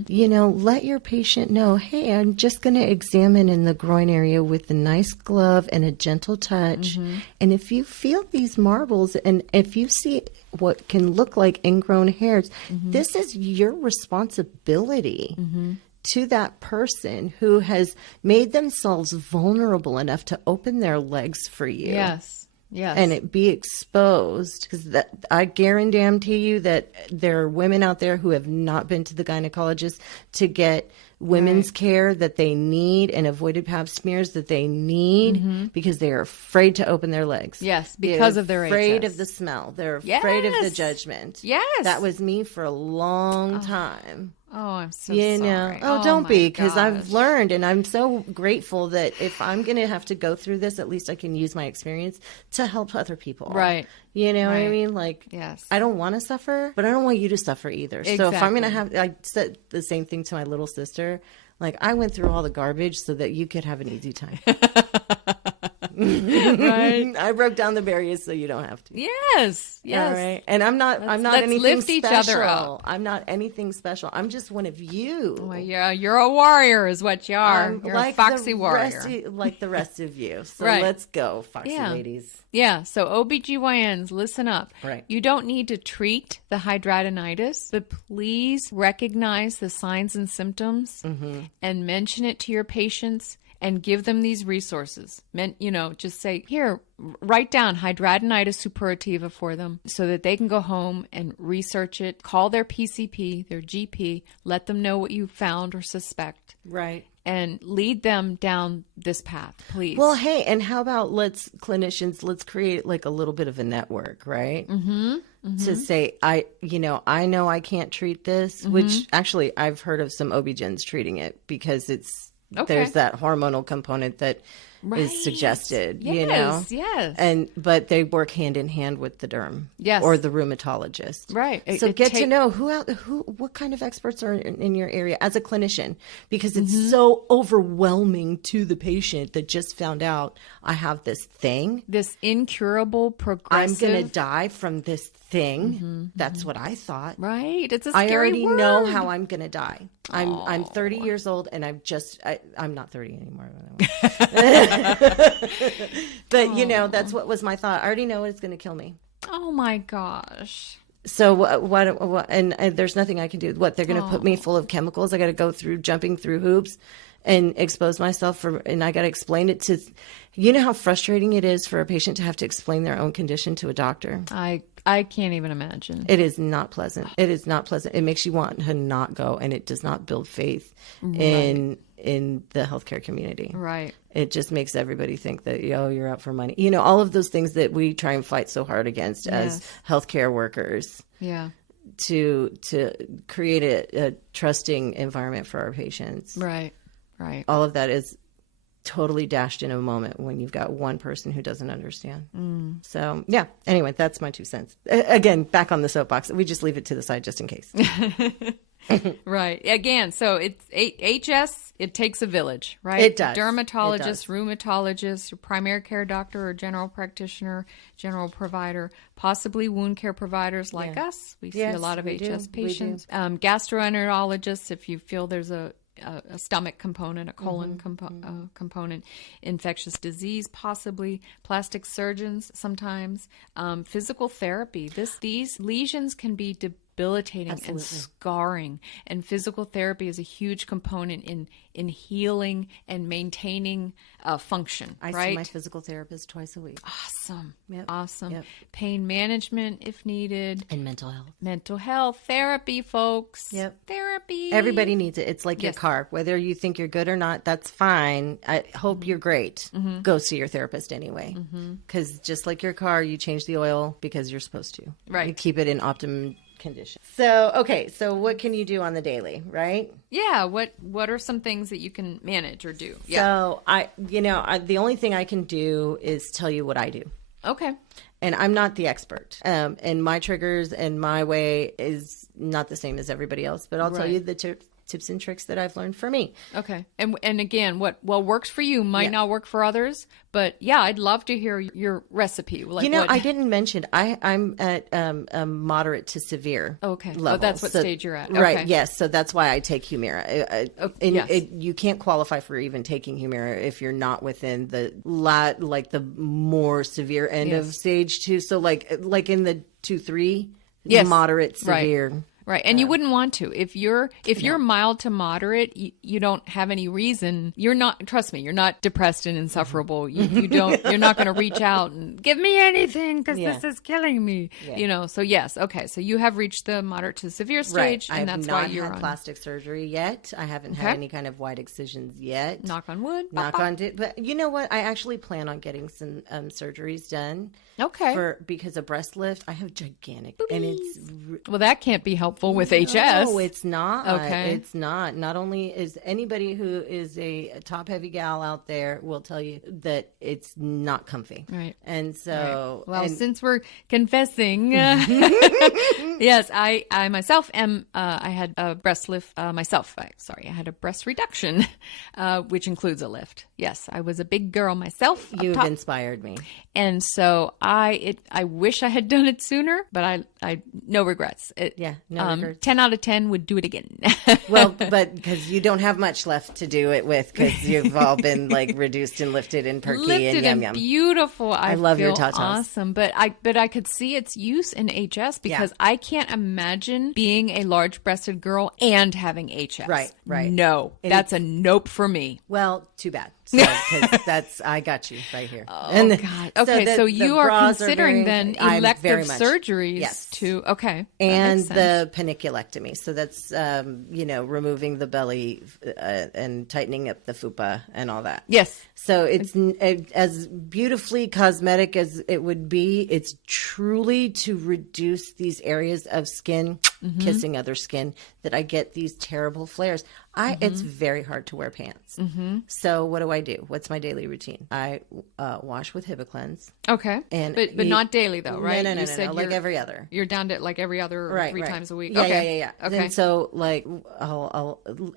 let your patient know, hey, I'm just going to examine in the groin area with a nice glove and a gentle touch. And if you feel these marbles and if you see what can look like ingrown hairs, this is your responsibility to that person who has made themselves vulnerable enough to open their legs for you. Yes. Yes. And it be exposed. Because I guarantee you that there are women out there who have not been to the gynecologist to get women's care that they need and avoided pap smears that they need because they are afraid to open their legs. Yes, because of their afraid HS. of the smell. They're afraid of the judgment. Yes. That was me for a long time. Oh, I'm so sorry. Don't be, because I've learned, and I'm so grateful that if I'm going to have to go through this, at least I can use my experience to help other people. Right. You know what I mean? Like, yes. I don't want to suffer, but I don't want you to suffer either. Exactly. So if I'm going to have, I said the same thing to my little sister. Like, I went through all the garbage so that you could have an easy time. Right. I broke down the barriers so you don't have to. Yes. Yes. All right. And I'm not let's anything lift special. Each other up. I'm not anything special. I'm just one of you. Well, yeah, you're a warrior is what you are. You're like a foxy warrior. Like the rest of you. So right. Let's go, foxy ladies. Yeah. So OBGYNs, listen up. Right. You don't need to treat the hidradenitis, but please recognize the signs and symptoms and mention it to your patients and give them these resources. Just say, here, write down hidradenitis suppurativa for them so that they can go home and research it, call their PCP, their GP, let them know what you found or suspect. Right. And lead them down this path, please. Well, hey, and how about let's create like a little bit of a network, right? to say, I know I can't treat this, which actually I've heard of some OB-GYNs treating it because there's that hormonal component that is suggested, Yes. but they work hand in hand with the derm, or the rheumatologist, right? So get to know what kind of experts are in your area as a clinician, because it's so overwhelming to the patient that just found out I have this thing, this incurable progressive. I'm gonna die from this thing. That's what I thought. Right? It's a scary I already word. know how I'm gonna die. I'm 30 years old, and I'm not 30 anymore. But that's what was my thought. I already know it's going to kill me. Oh my gosh. So what and there's nothing I can do. What, they're going to put me full of chemicals? I got to go through jumping through hoops and expose myself and I got to explain it to, how frustrating it is for a patient to have to explain their own condition to a doctor. I can't even imagine. It is not pleasant. It is not pleasant. It makes you want to not go, and it does not build faith in the healthcare community. Right. It just makes everybody think that, you're out for money. All of those things that we try and fight so hard against as healthcare workers. Yeah. To create a trusting environment for our patients. Right. Right. All of that is totally dashed in a moment when you've got one person who doesn't understand. So, yeah. Anyway, that's my 2 cents. Again, back on the soapbox. We just leave it to the side just in case. Right. Again, so it's HS, it takes a village, right? It does. Dermatologist, rheumatologist, your primary care doctor or general practitioner, general provider, possibly wound care providers like us. We see a lot of HS patients. Gastroenterologists, if you feel there's a stomach component, a colon component, infectious disease, possibly plastic surgeons sometimes, physical therapy. These lesions can be debilitating and scarring, and physical therapy is a huge component in healing and maintaining function. I see my physical therapist twice a week. Awesome. Awesome. Yep. Pain management if needed. And mental health. Mental health. Therapy, folks. Yep. Therapy. Everybody needs it. It's like your car. Whether you think you're good or not, that's fine. I hope you're great. Go see your therapist anyway. Because just like your car, you change the oil because you're supposed to. Right. You keep it in optimum condition. So what can you do on the daily, right? Yeah. What are some things that you can manage or do? Yeah. So the only thing I can do is tell you what I do. Okay. And I'm not the expert. And my triggers and my way is not the same as everybody else, but I'll tell you the tips and tricks that I've learned for me. Okay. And again, what works for you might not work for others, but I'd love to hear your recipe. Like I didn't mention I'm at a moderate to severe level. Oh, that's what stage you're at. Okay. Right. Yes. So that's why I take Humira. You can't qualify for even taking Humira if you're not within the more severe end of stage 2. So like in the 2-3, moderate, severe. Right. And you wouldn't want to. If you're mild to moderate, you don't have any reason. Trust me, you're not depressed and insufferable. You're not going to reach out and give me anything because this is killing me. Yeah. So yes. Okay. So you have reached the moderate to severe stage, and that's why you're on. I have not had plastic surgery yet. I haven't had any kind of wide excisions yet. Knock on wood. But you know what? I actually plan on getting some surgeries done. Okay. Because a breast lift, I have gigantic, and it's that can't be helpful with HS. No, it's not. Okay. It's not. Not only is anybody who is a top heavy gal out there will tell you that it's not comfy. Right. And so, well, since we're confessing, yes, I myself am. I had a breast lift myself. I had a breast reduction, which includes a lift. Yes, I was a big girl myself. You've inspired me. And so I wish I had done it sooner, but I no regrets. No regrets. 10 out of 10 would do it again. Well, but because you don't have much left to do it with, because you've all been reduced and lifted and perky lifted and yum. Beautiful. I love your tatas. Awesome, but I could see its use in HS because I can't imagine being a large-breasted girl and having HS. Right. No, that's a nope for me. Well, too bad. So, 'cause I got you right here. Oh, God. Okay, so you are considering then elective surgeries to, okay. And the paniculectomy. So that's, removing the belly and tightening up the fupa and all that. Yes. So it's as beautifully cosmetic as it would be. It's truly to reduce these areas of skin, kissing other skin, that I get these terrible flares. It's very hard to wear pants. So what do? What's my daily routine? I wash with Hibiclens. Okay. But not daily though, right? No, like every other. You're down to like every other three times a week. Yeah, okay. Yeah. Okay. And so like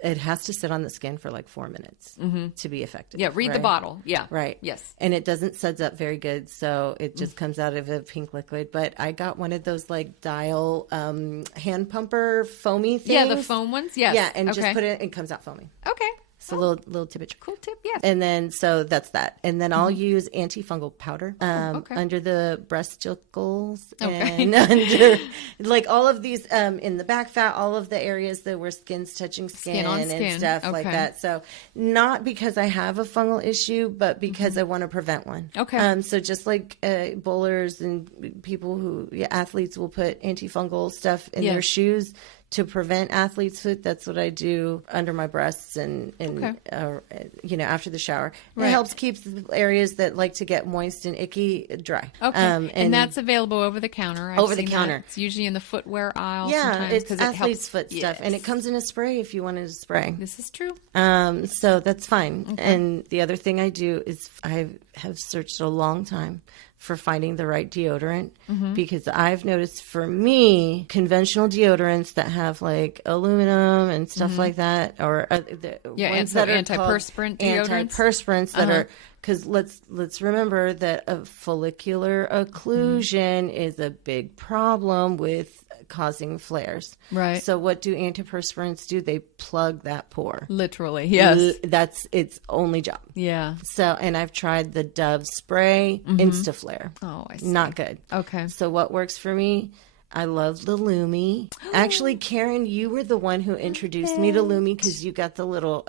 it has to sit on the skin for like 4 minutes to be effective. Yeah, read the bottle. Yeah. Right. Yes. And it doesn't suds up very good, so it just comes out of a pink liquid. But I got one of those like dial hand pumper foamy things. Yeah, the foam ones. Yes. Yeah, and just put it in, it comes out foamy. Okay. So little tidbit. Cool tip, yes. And then, so that's that. And then I'll use antifungal powder under the breasticles and under, like all of these, in the back fat, all of the areas that where skin's touching skin and stuff like that. So not because I have a fungal issue, but because I want to prevent one. Okay. So just like bowlers and people athletes will put antifungal stuff in their shoes to prevent athlete's foot. That's what I do under my breasts and after the shower. It helps keep the areas that like to get moist and icky dry. Okay. And that's available over the counter. Over the counter. It's usually in the footwear aisle. Yeah, it's athlete's foot stuff. And it comes in a spray if you wanted to spray. This is true. So that's fine. Okay. And the other thing I do is I have searched a long time for finding the right deodorant because I've noticed for me, conventional deodorants that have like aluminum and stuff like that, or ones that are antiperspirant deodorants. Antiperspirants that are, because let's remember that a follicular occlusion is a big problem with causing flares. Right. So what do antiperspirants do? They plug that pore. Literally, yes. That's its only job. Yeah. So, and I've tried the Dove spray, Instaflare. Oh, I see. Not good. Okay. So what works for me? I love the Lumi. Actually, Karen, you were the one who introduced me to Lumi because you got the little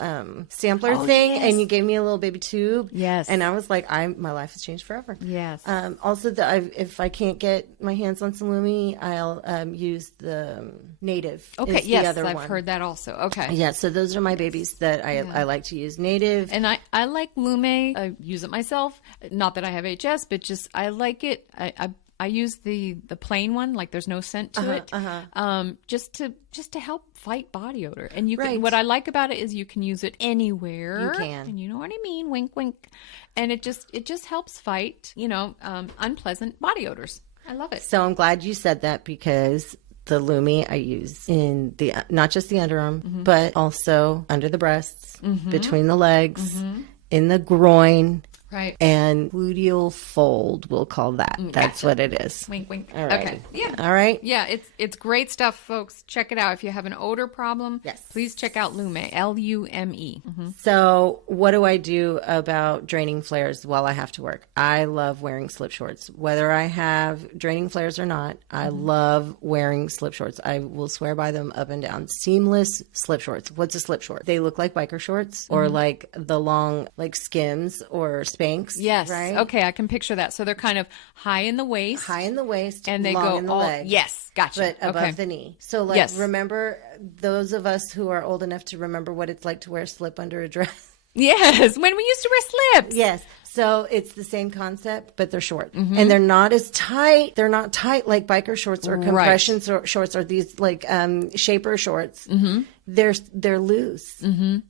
sampler thing and you gave me a little baby tube. Yes. And I was like, my life has changed forever. Yes. Also, if I can't get my hands on some Lumi, I'll use the Native. Okay, yes, I've heard that also. Okay. Yeah, so those are my babies that I like to use. Native. And I like Lume. I use it myself. Not that I have HS, but just I like it. I use the plain one, like there's no scent to it, just to help fight body odor. And you can, what I like about it is you can use it anywhere. You can, and you know what I mean, wink, wink. And it just helps fight, unpleasant body odors. I love it. So I'm glad you said that because the Lumi I use in not just the underarm, but also under the breasts, between the legs, in the groin. Right. And gluteal fold, we'll call that. That's what it is. Wink, wink. All right. Okay. Yeah. All right. Yeah, it's great stuff, folks. Check it out. If you have an odor problem, please check out Lume, Lume. So what do I do about draining flares while I have to work? I love wearing slip shorts. Whether I have draining flares or not, I love wearing slip shorts. I will swear by them up and down. Seamless slip shorts. What's a slip short? They look like biker shorts or like the long, like Skims or Spanx. Yes. Right? Okay, I can picture that. So they're kind of high in the waist. High in the waist. And they long go in the all, leg. yes, gotcha. But above the knee. So like remember those of us who are old enough to remember what it's like to wear a slip under a dress? Yes, when we used to wear slips. Yes. So it's the same concept, but they're short. And they're not as tight. They're not tight like biker shorts or compression shorts or these like shaper shorts. They're loose.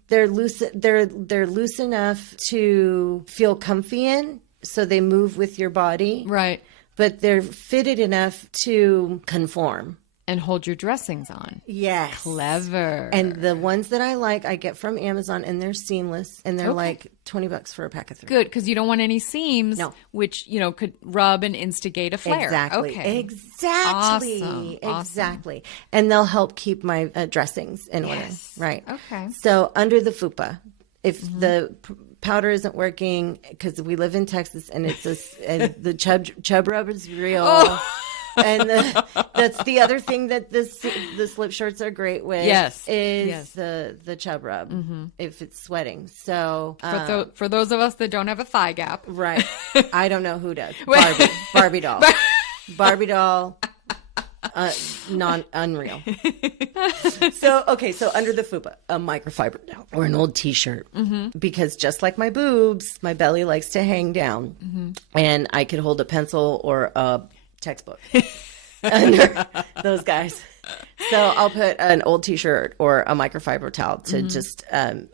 They're loose. They're loose enough to feel comfy in, so they move with your body. Right. But they're fitted enough to conform. And hold your dressings on. Yes. Clever. And the ones that I like, I get from Amazon, and they're seamless, and they're like $20 for a pack of 3. Good, because you don't want any seams, which could rub and instigate a flare. Exactly. Okay. Exactly. Awesome. Exactly. And they'll help keep my dressings in order. Right. Okay. So under the fupa, if the powder isn't working, because we live in Texas, and it's and the chub rub is real. And that's the other thing that the slip shorts are great with. Yes. Is the chub rub if it's sweating. So For those of us that don't have a thigh gap. Right. I don't know who does. Barbie doll. Barbie doll. Unreal. So under the fupa, a microfiber towel or an old t-shirt, because just like my boobs, my belly likes to hang down, and I could hold a pencil or a textbook under those guys. So I'll put an old t-shirt or a microfiber towel to just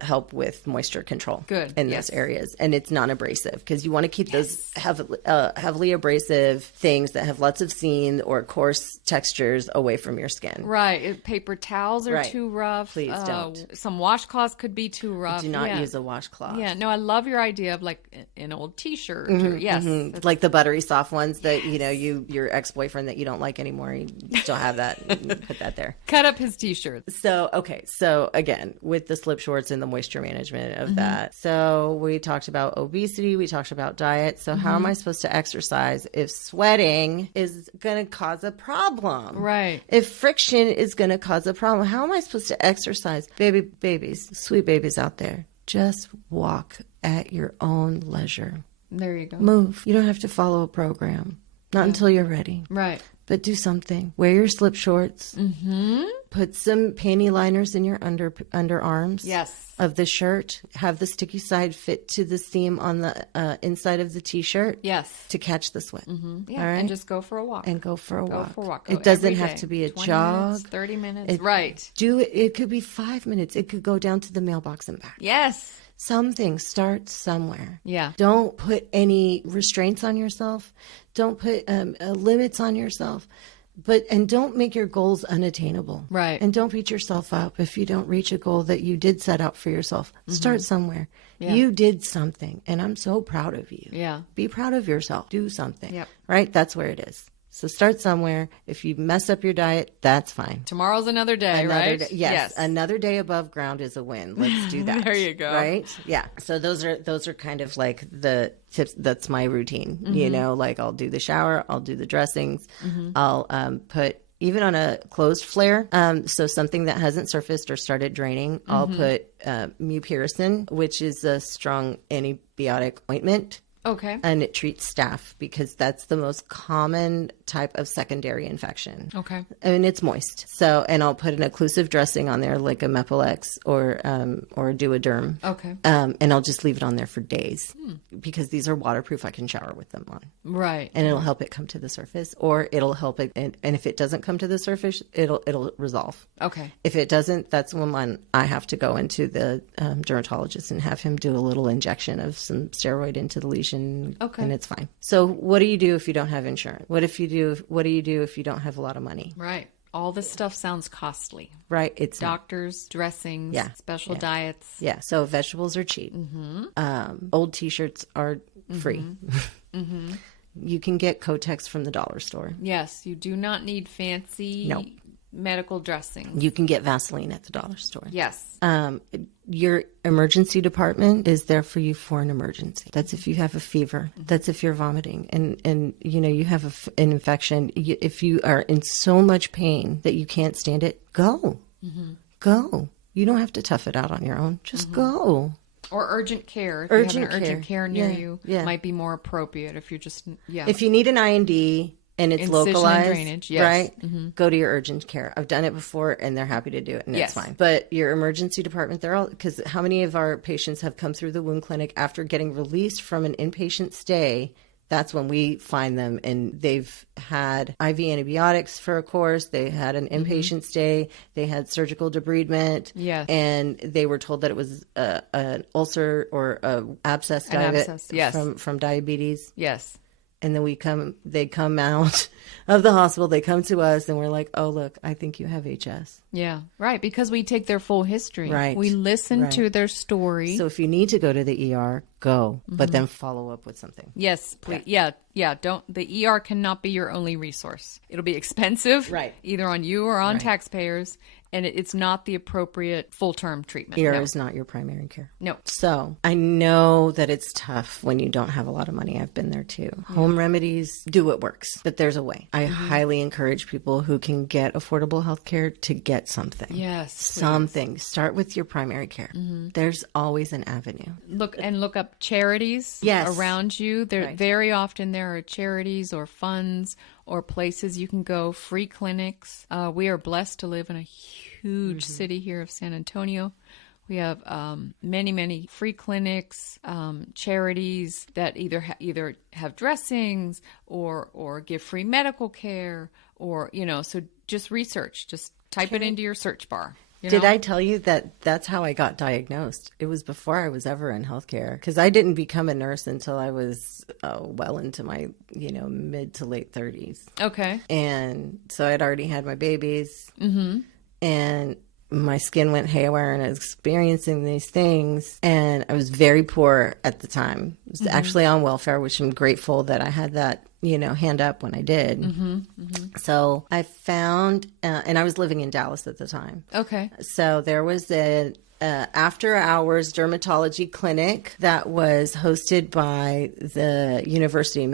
help with moisture control in those areas. And it's non-abrasive because you want to keep those heavily abrasive things that have lots of seam or coarse textures away from your skin. Right. Paper towels are too rough. Please don't. Some washcloths could be too rough. Do not use a washcloth. Yeah. No, I love your idea of like an old t-shirt. Or, like the buttery soft ones that, your ex-boyfriend that you don't like anymore, you still have that. Put that there. Cut up his t-shirts. So again, with the slip shorts and the moisture management of that. So we talked about obesity. We talked about diet. So how am I supposed to exercise if sweating is going to cause a problem? Right. If friction is going to cause a problem, how am I supposed to exercise? Babies, sweet babies out there, just walk at your own leisure. There you go. Move. You don't have to follow a program. Not until you're ready. Right. But do something. Wear your slip shorts. Put some panty liners in your underarms. Yes. Of the shirt. Have the sticky side fit to the seam on the inside of the t-shirt. Yes. To catch the sweat. Yeah. All right? And just go for a walk. Go for a walk. Go it doesn't every have day. to be a 20 jog. minutes, 30 minutes. Right. Do it. It could be 5 minutes. It could go down to the mailbox and back. Yes. Something. Start somewhere. Yeah. Don't put any restraints on yourself. Don't put limits on yourself. And don't make your goals unattainable. Right. And don't beat yourself up if you don't reach a goal that you did set out for yourself. Start somewhere. Yeah. You did something, and I'm so proud of you. Yeah. Be proud of yourself. Do something. Yep. Right? That's where it is. So start somewhere. If you mess up your diet, that's fine. Tomorrow's another day, right? Yes. Another day above ground is a win. Let's do that. There you go. Right? Yeah. So those are kind of like the tips. That's my routine. Like I'll do the shower, I'll do the dressings, I'll put even on a closed flare. So something that hasn't surfaced or started draining, I'll put mupirocin, which is a strong antibiotic ointment. Okay. And it treats staph because that's the most common type of secondary infection. Okay. And it's moist. So, and I'll put an occlusive dressing on there like a Mepilex or a Duoderm. Okay. And I'll just leave it on there for days because these are waterproof. I can shower with them on. Right. And it'll help it come to the surface, or it'll help it. And if it doesn't come to the surface, it'll resolve. Okay. If it doesn't, that's when I have to go into the dermatologist and have him do a little injection of some steroid into the lesion. Okay. And it's fine. So what do you do if you don't have insurance? What do you do if you don't have a lot of money? Right. All this stuff sounds costly. Right. It's doctors, dressings, special diets. Yeah. So vegetables are cheap. Old t-shirts are free. You can get Kotex from the dollar store. Yes. You do not need fancy medical dressing. You can get Vaseline at the dollar store. Yes. Your emergency department is there for you for an emergency. That's if you have a fever. That's if you're vomiting and you have an infection. If you are in so much pain that you can't stand it, go. Go. You don't have to tough it out on your own. Just go. Or urgent care. If you have an urgent care near you, might be more appropriate if you're just, If you need an IND and it's incision localized, and drainage, yes. Right? Go to your urgent care. I've done it before and they're happy to do it and it's fine. But your emergency department, they're all, because how many of our patients have come through the wound clinic after getting released from an inpatient stay? That's when we find them, and they've had IV antibiotics for a course. They had an inpatient stay. They had surgical debridement. Yeah. And they were told that it was an ulcer or an abscess from diabetes. Yes. And then they come out of the hospital, they come to us and we're like, oh, look, I think you have HS. Yeah, right. Because we take their full history. Right. We listen to their story. So if you need to go to the ER, go, but then follow up with something. Yes, please. Yeah. The ER cannot be your only resource. It'll be expensive, right? Either on you or on taxpayers. And it's not the appropriate full-term treatment. ER is not your primary care. No. So I know that it's tough when you don't have a lot of money. I've been there too. Home remedies, do what works, but there's a way. buy. I highly encourage people who can get affordable health care to get something. Yes. Something. Start with your primary care. There's always an avenue. Look up charities around you. Very often there are charities or funds or places you can go, free clinics. We are blessed to live in a huge city here of San Antonio. We have many, many free clinics, charities that either have dressings or give free medical care, or so just research. Just type it into your search bar. Did I tell you that that's how I got diagnosed? It was before I was ever in healthcare, because I didn't become a nurse until I was well into my mid to late 30s. Okay, and so I'd already had my babies, and my skin went haywire, and I was experiencing these things, and I was very poor at the time. I was actually on welfare, which I'm grateful that I had that, hand up when I did. So I found, and I was living in Dallas at the time. Okay. So there was a after hours dermatology clinic that was hosted by the university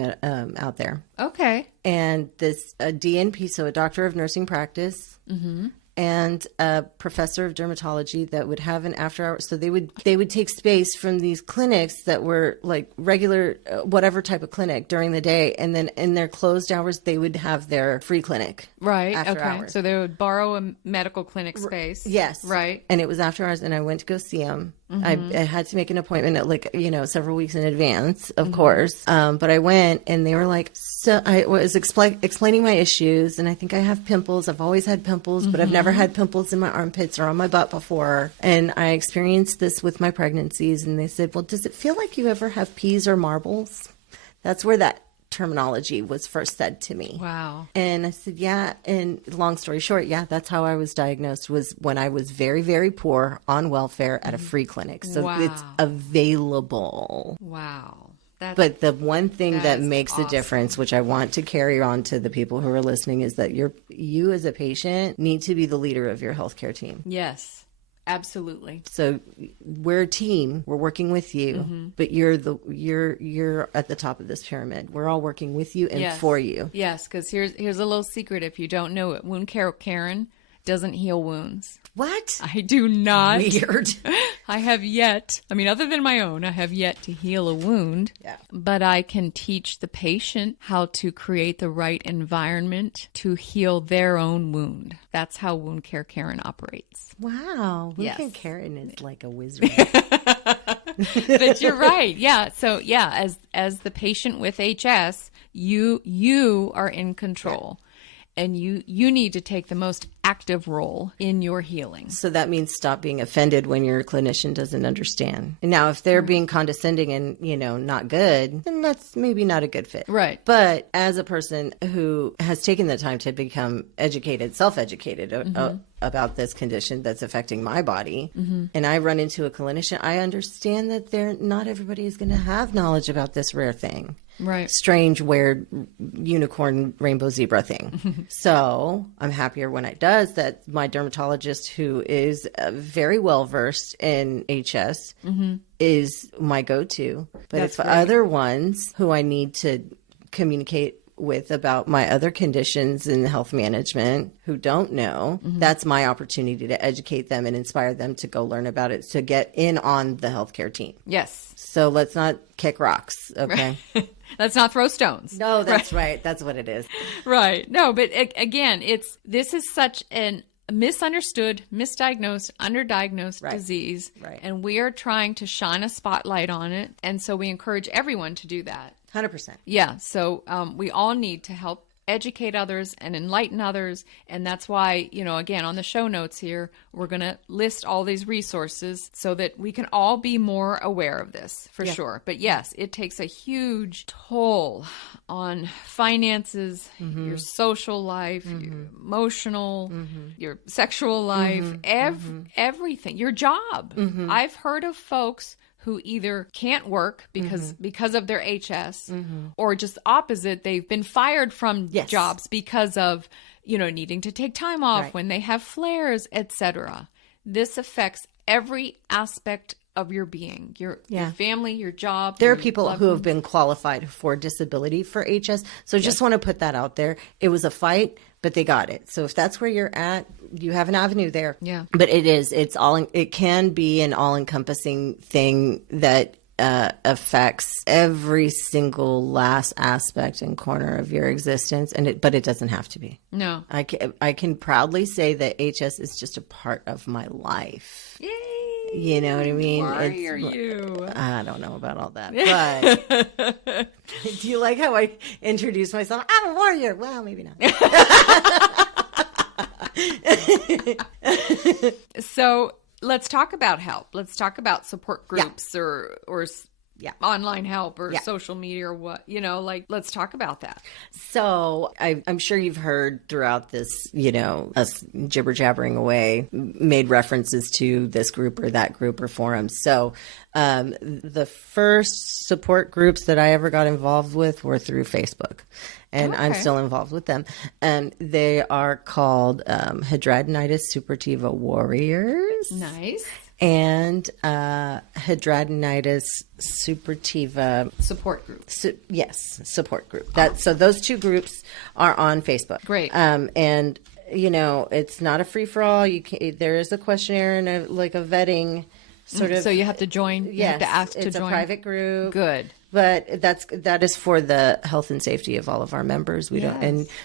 out there. Okay. And this DNP, so a doctor of nursing practice, and a professor of dermatology that would have an after hours. So they would take space from these clinics that were like regular, whatever type of clinic during the day. And then in their closed hours, they would have their free clinic. Right. After okay. hours. So they would borrow a medical clinic space. Yes. Right. And it was after hours, and I went to go see him. I had to make an appointment at several weeks in advance, of course. But I went, and they were like, so I was explaining my issues, and I think I have pimples. I've always had pimples, but I've never had pimples in my armpits or on my butt before. And I experienced this with my pregnancies. And they said, well, does it feel like you ever have peas or marbles? That's where that terminology was first said to me. Wow. And I said, yeah. And long story short, that's how I was diagnosed, was when I was very, very poor on welfare at a free clinic. So it's available. Wow. But the one thing that makes awesome. a difference, which I want to carry on to the people who are listening, is that you as a patient need to be the leader of your healthcare team. Yes. Absolutely. So we're a team. We're working with you, but you're at the top of this pyramid. We're all working with you and for you. Yes, because here's a little secret if you don't know it. Wound care Karen doesn't heal wounds. What? I do not. Weird. I have yet, other than my own, I have yet to heal a wound. Yeah. But I can teach the patient how to create the right environment to heal their own wound. That's how Wound Care Karen operates. Wow. Wound Care Karen is like a wizard. But you're right. Yeah. So as the patient with HS, you are in control. And you need to take the most active role in your healing. So that means stop being offended when your clinician doesn't understand. Now, if they're being condescending and, not good, then that's maybe not a good fit. Right. But as a person who has taken the time to become self-educated about this condition that's affecting my body, and I run into a clinician, I understand that not everybody is going to have knowledge about this rare thing. Right. Strange, weird, unicorn, rainbow zebra thing. So I'm happier when it does that my dermatologist, who is very well versed in HS, is my go-to. But if other ones who I need to communicate with about my other conditions in health management who don't know, that's my opportunity to educate them and inspire them to go learn about it, to get in on the healthcare team. Yes. So let's not kick rocks, okay? Let's not throw stones. No, that's right. That's what it is. Right. No, but again, this is such an misunderstood, misdiagnosed, underdiagnosed disease. Right. And we are trying to shine a spotlight on it. And so we encourage everyone to do that. 100%. Yeah. So we all need to help educate others and enlighten others. And that's why, again, on the show notes here, we're going to list all these resources so that we can all be more aware of this for sure. But yes, it takes a huge toll on finances, your social life, your emotional, your sexual life, everything, your job. I've heard of folks who either can't work because of their HS, or just opposite, they've been fired from jobs because of, needing to take time off when they have flares, etc. This affects every aspect of your being, your family, your job. There are people who have been qualified for disability for HS. So just want to put that out there. It was a fight, but they got it. So if that's where you're at, you have an avenue there. Yeah. But it can be an all-encompassing thing that affects every single last aspect and corner of your existence, but it doesn't have to be. No. I can proudly say that HS is just a part of my life. Yay! You know what I mean? Warrior you. I don't know about all that, but do you like how I introduce myself? I'm a warrior. Well, maybe not. So let's talk about help. Let's talk about support groups or online help or social media or what, let's talk about that. So I'm sure you've heard throughout this, us jibber jabbering away, made references to this group or that group or forums. So the first support groups that I ever got involved with were through Facebook. And I'm still involved with them. And they are called Hidradenitis Suppurativa Warriors. Nice. And Hidradenitis Suppurativa support group. Support group. So those two groups are on Facebook. Great. And it's not a free for all. There is a questionnaire and a vetting sort of. So you have to join. Yes, you have to ask to join. It's a private group. Good. But that is for the health and safety of all of our members. But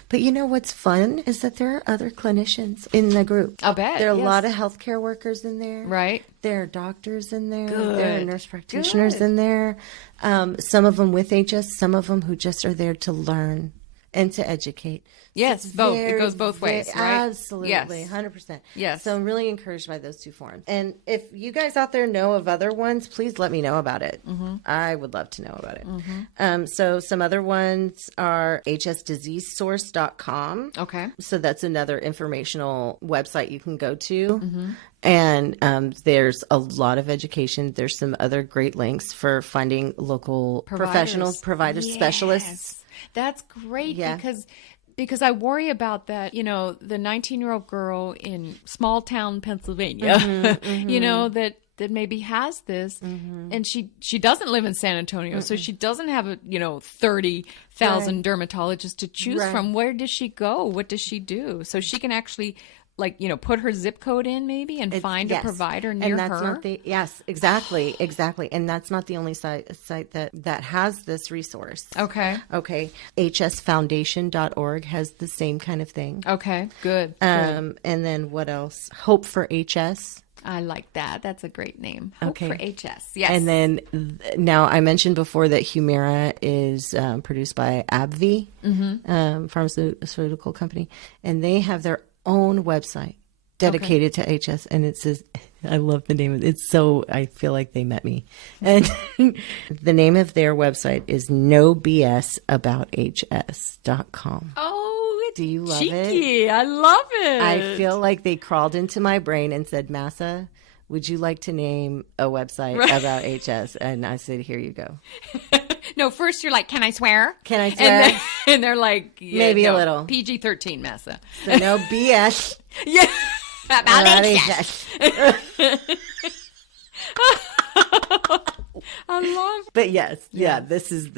what's fun is that there are other clinicians in the group. I'll bet. There are a lot of healthcare workers in there. Right. There are doctors in there. Good. There are nurse practitioners in there. Some of them with HS, some of them who just are there to learn and to educate. Yes, both. It goes both ways, right? Absolutely, yes. 100%. Yes. So I'm really encouraged by those two forums. And if you guys out there know of other ones, please let me know about it. Mm-hmm. I would love to know about it. Mm-hmm. So some other ones are hsdiseasesource.com. Okay. So that's another informational website you can go to. Mm-hmm. And there's a lot of education. There's some other great links for finding local professionals, providers, specialists. That's great because I worry about that, the 19-year-old girl in small town Pennsylvania, that maybe has this and she doesn't live in San Antonio. So she doesn't have 30,000 dermatologists to choose from. Where does she go? What does she do? So she can actually put her zip code in maybe and find a provider near her. Yes, exactly. And that's not the only site that has this resource. Okay. hsfoundation.org has the same kind of thing. Okay, good. And then what else? Hope for HS. I like that. That's a great name. Hope for HS. Yes. And then now I mentioned before that Humira is produced by AbbVie, pharmaceutical company, and they have their own website dedicated to HS, and it says, I love the name of it. It's so, I feel like they met me. And the name of their website is nobsabouths.com. Oh, do you love cheeky. it? I love it. I feel like they crawled into my brain and said, Mahsa, would you like to name a website about HS? And I said, here you go. No, first you're like, can I swear? Can I swear? And they're like, maybe a little. PG-13, Mahsa. So no BS. Yeah. About HS. I love. But yes, this is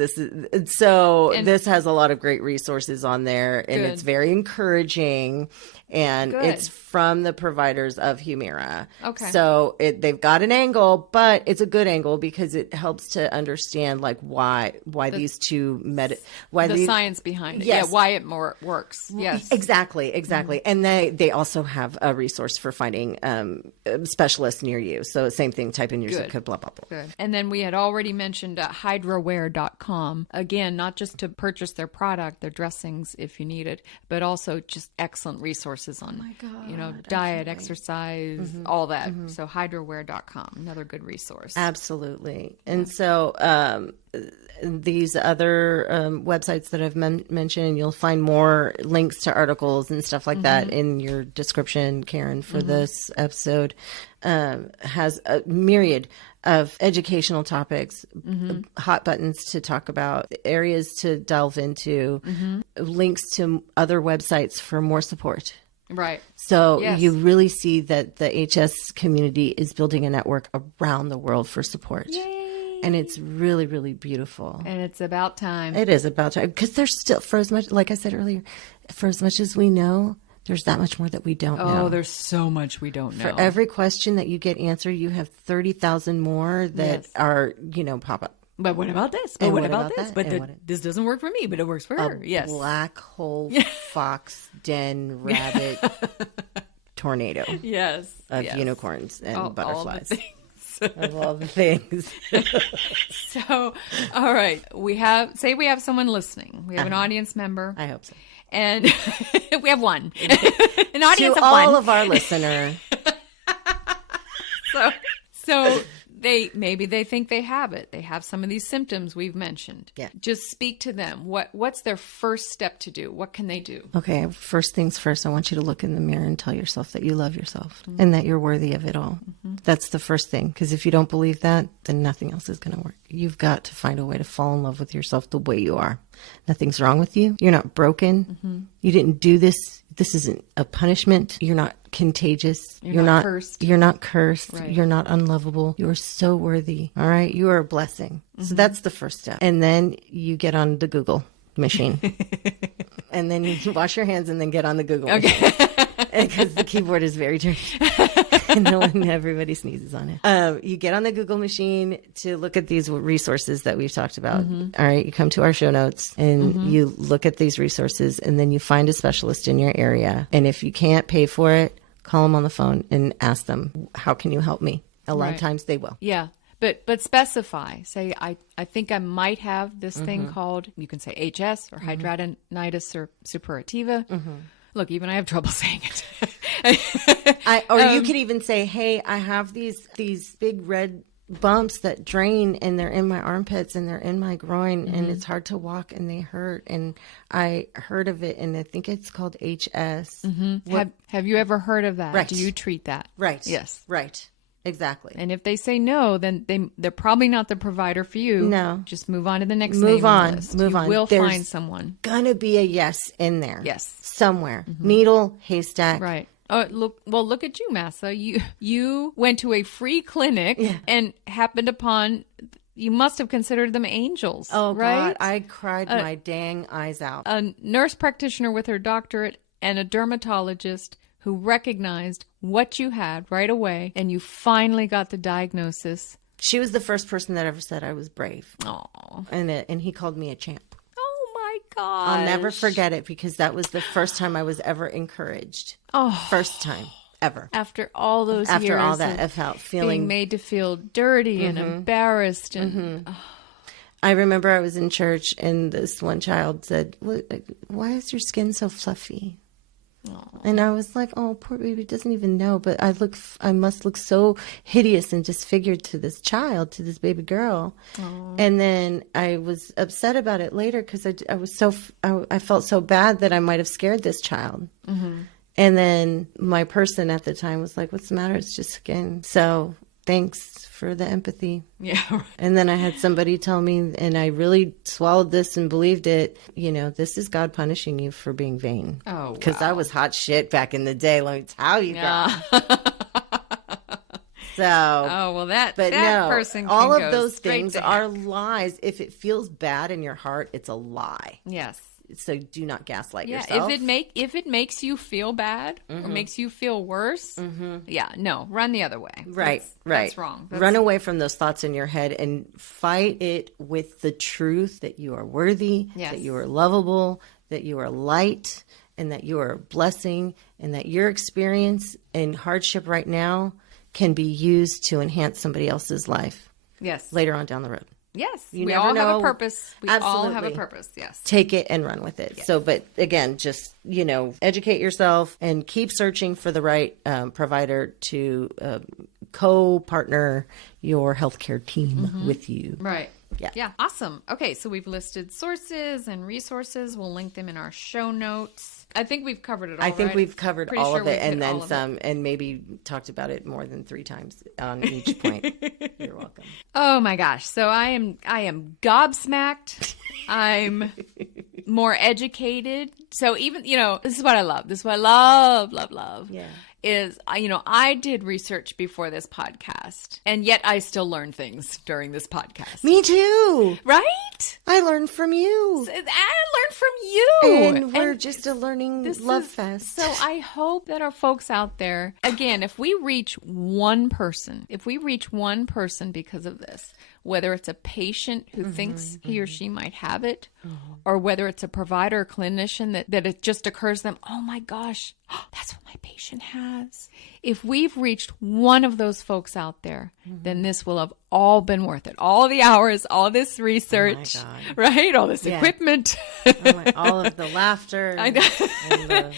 so. This has a lot of great resources on there, and it's very encouraging. And it's from the providers of Humira. Okay. So they've got an angle, but it's a good angle because it helps to understand why these two science behind it. Yes. Yeah, why it more works. Yes. Exactly. Mm-hmm. And they also have a resource for finding specialists near you. So same thing, type in your zip code, blah, blah, blah. Good. And then we had already mentioned hydraware.com. Again, not just to purchase their product, their dressings if you need it, but also just excellent resources on diet, exercise, all that. So hydraware.com, another good resource. Absolutely. And so these other websites that I've mentioned, you'll find more links to articles and stuff like that in your description, Karen, for this episode. Has a myriad of educational topics, hot buttons to talk about, areas to delve into, links to other websites for more support. Right. So you really see that the HS community is building a network around the world for support. Yay. And it's really, really beautiful. And it's about time. It is about time. Because there's still, for as much, like I said earlier, for as much as we know, there's that much more that we don't know. Oh, there's so much we don't know. For every question that you get answered, you have 30,000 more that are, pop up. But what about this? But what about this? that? But this doesn't work for me, but it works for her. Yes. Black hole, fox, den, rabbit, tornado. Yes. Of unicorns and butterflies. Of all the things. So, all right. We have someone listening. We have an audience member. I hope so. And we have one. An audience to of all one. of our listener. So maybe they think they have it. They have some of these symptoms we've mentioned. Yeah. Just speak to them. What's their first step to do? What can they do? Okay, first things first, I want you to look in the mirror and tell yourself that you love yourself and that you're worthy of it all. That's the first thing, because if you don't believe that, then nothing else is going to work. You've got to find a way to fall in love with yourself the way you are. Nothing's wrong with you. You're not broken. You didn't do this. This isn't a punishment. You're not contagious. You're not cursed. You're not cursed. Right. You're not unlovable. You are so worthy. All right. You are a blessing. So that's the first step. And then you get on the Google machine. And then you wash your hands and then get on the Google machine. Because the keyboard is very dirty. And everybody sneezes on it. You get on the Google machine to look at these resources that we've talked about. All right. You come to our show notes and you look at these resources, and then you find a specialist in your area. And if you can't pay for it, call them on the phone and ask them, how can you help me? A lot of times they will. Yeah. But specify. Say, I think I might have this thing called, you can say HS or hidradenitis suppurativa. Look, even I have trouble saying it. You could even say, hey, I have these big red bumps that drain, and they're in my armpits and they're in my groin, and it's hard to walk and they hurt. And I heard of it, and I think it's called HS. Have you ever heard of that? Right. Do you treat that? Right. Yes. Right. Exactly. And if they say no, then they're probably not the provider for you. No. Just move on to the next name on the list. Move on. We'll There's find someone. Gonna be a yes in there. Yes. Somewhere. Needle, haystack. Right. Oh, look at you, Mahsa. You went to a free clinic and happened upon. You must have considered them angels. Oh, right? God. I cried my dang eyes out. A nurse practitioner with her doctorate and a dermatologist who recognized what you had right away, and you finally got the diagnosis. She was the first person that ever said I was brave. Oh. And he called me a champ. Oh, my God. I'll never forget it, because that was the first time I was ever encouraged. Oh. First time ever. After all those years. After all that, I felt feeling being made to feel dirty and embarrassed. And I remember I was in church, and this one child said, why is your skin so fluffy? Aww. And I was like, oh, poor baby doesn't even know, but I must look so hideous and disfigured to this child, to this baby girl. Aww. And then I was upset about it later, because I felt so bad that I might have scared this child. And then my person at the time was like, what's the matter? It's just skin. So thanks for the empathy. Yeah. Right. And then I had somebody tell me, and I really swallowed this and believed it, this is God punishing you for being vain. Oh, because I was hot shit back in the day, let me tell you guys. So, that person can all go of those straight things to are heck. lies. If it feels bad in your heart, it's a lie. Yes. So do not gaslight yeah, yourself. if it makes you feel bad or makes you feel worse, run the other way. Right. That's wrong. Run away from those thoughts in your head and fight it with the truth that you are worthy, that you are lovable, that you are light, and that you are a blessing, and that your experience and hardship right now can be used to enhance somebody else's life. Yes. Later on down the road. Yes, you we never all know. have a purpose. We all have a Absolutely. purpose, yes. Take it and run with it. Yes. So, but again, just, educate yourself and keep searching for the right provider to co-partner your healthcare team with you. Right. Yeah. Yeah. Awesome. Okay. So we've listed sources and resources. We'll link them in our show notes. I think we've covered it all. I think right? we've covered Pretty all sure of it, we've hit and then all of some, and maybe talked about it more than 3 times on each point. You're welcome. Oh my gosh. So I am gobsmacked. I'm more educated. So even, this is what I love. This is what I love. Yeah. Is, I did research before this podcast, and yet I still learn things during this podcast. Me too. Right? I learned from you. I learned from you. And we're just a learning love fest. So I hope that our folks out there, again, if we reach one person because of this, whether it's a patient who thinks he or she might have it, or whether it's a provider or clinician that it just occurs to them, oh my gosh, that's what my patient has. If we've reached one of those folks out there, then this will have all been worth it. All the hours, all this research, right? All this equipment. All of the laughter. And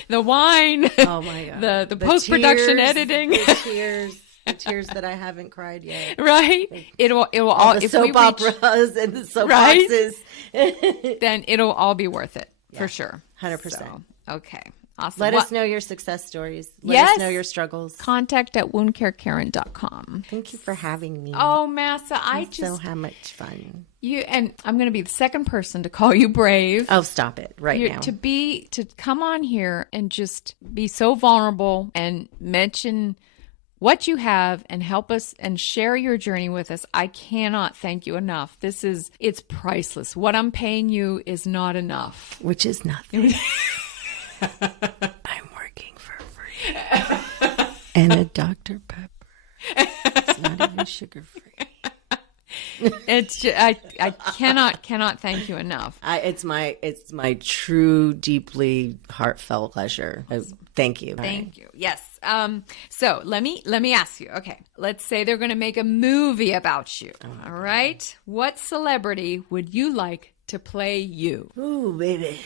the wine. Oh my God. The post-production editing. The tears that I haven't cried yet. Right? It will all the soap operas and the soap boxes. Then it'll all be worth it for sure. 100%. So, okay. Awesome. Let us know your success stories. Let us know your struggles. Contact@woundcarekaren.com. Thank you for having me. Oh, Mahsa, I so have much fun. And I'm going to be the second person to call you brave. Oh, stop it now. To come on here and just be so vulnerable and mention what you have and help us and share your journey with us. I cannot thank you enough. It's priceless. What I'm paying you is not enough. Which is nothing. I'm working for free. And a Dr. Pepper. It's not even sugar free. It's just, I cannot thank you enough. It's my true, deeply heartfelt pleasure. Thank you. Thank you. Yes. So let me ask you. Okay, let's say they're going to make a movie about you. All right. What celebrity would you like to play you? Ooh, baby.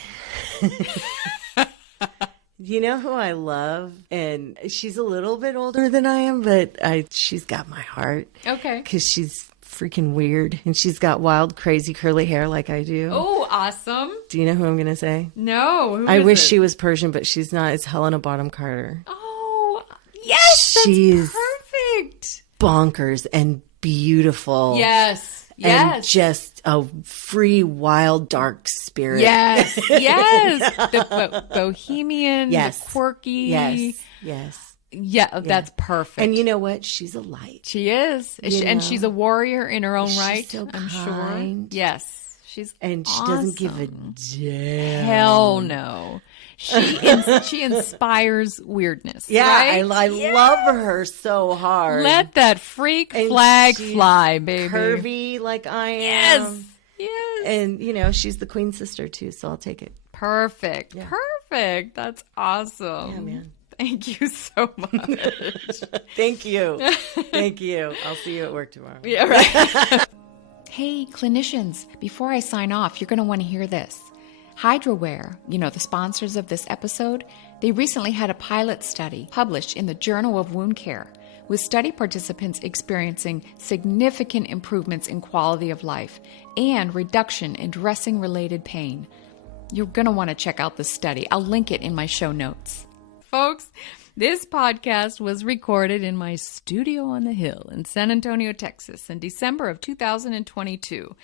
You know who I love? And she's a little bit older than I am, but she's got my heart. Okay. Because she's freaking weird. And she's got wild, crazy, curly hair like I do. Oh, awesome. Do you know who I'm going to say? No. I wish she was Persian, but she's not. It's Helena Bonham Carter. Oh, yes. She's perfect. Bonkers and beautiful. Yes. And just a free, wild, dark spirit. Yes. The bohemian, the quirky. Yes. Yeah, that's perfect. And you know what? She's a light. She is. And she's a warrior in her own right, so I'm kind. sure. Yes. She's And she doesn't give a damn. Hell no. She inspires weirdness. Yeah, right? I love her so hard. Let that freak flag fly, baby. Curvy like I am. Yes. And, she's the queen sister too, so I'll take it. Perfect. Yeah. Perfect. That's awesome. Yeah, man. Thank you so much. Thank you. Thank you. I'll see you at work tomorrow. Yeah, right. Hey, clinicians, before I sign off, you're going to want to hear this. HydroWare, the sponsors of this episode, they recently had a pilot study published in the Journal of Wound Care, with study participants experiencing significant improvements in quality of life and reduction in dressing-related pain. You're going to want to check out this study. I'll link it in my show notes. Folks, this podcast was recorded in my studio on the hill in San Antonio, Texas in December of 2022.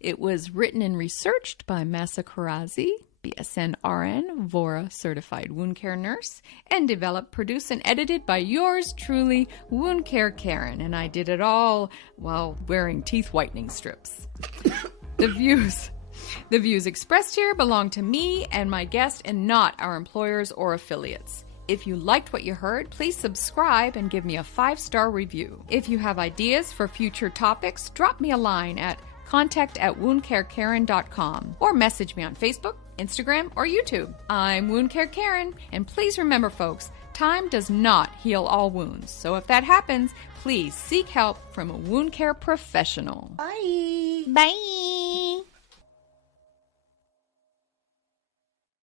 It was written and researched by Mahsa Kharazi, BSN RN, VORA certified wound care nurse, and developed, produced, and edited by yours truly, Wound Care Karen. And I did it all while wearing teeth whitening strips. The views expressed here belong to me and my guest and not our employers or affiliates. If you liked what you heard, please subscribe and give me a 5-star review. If you have ideas for future topics, drop me a line at contact@woundcarekaren.com or message me on Facebook, Instagram, or YouTube. I'm Wound Care Karen, and please remember, folks, time does not heal all wounds. So if that happens, please seek help from a wound care professional. Bye. Bye.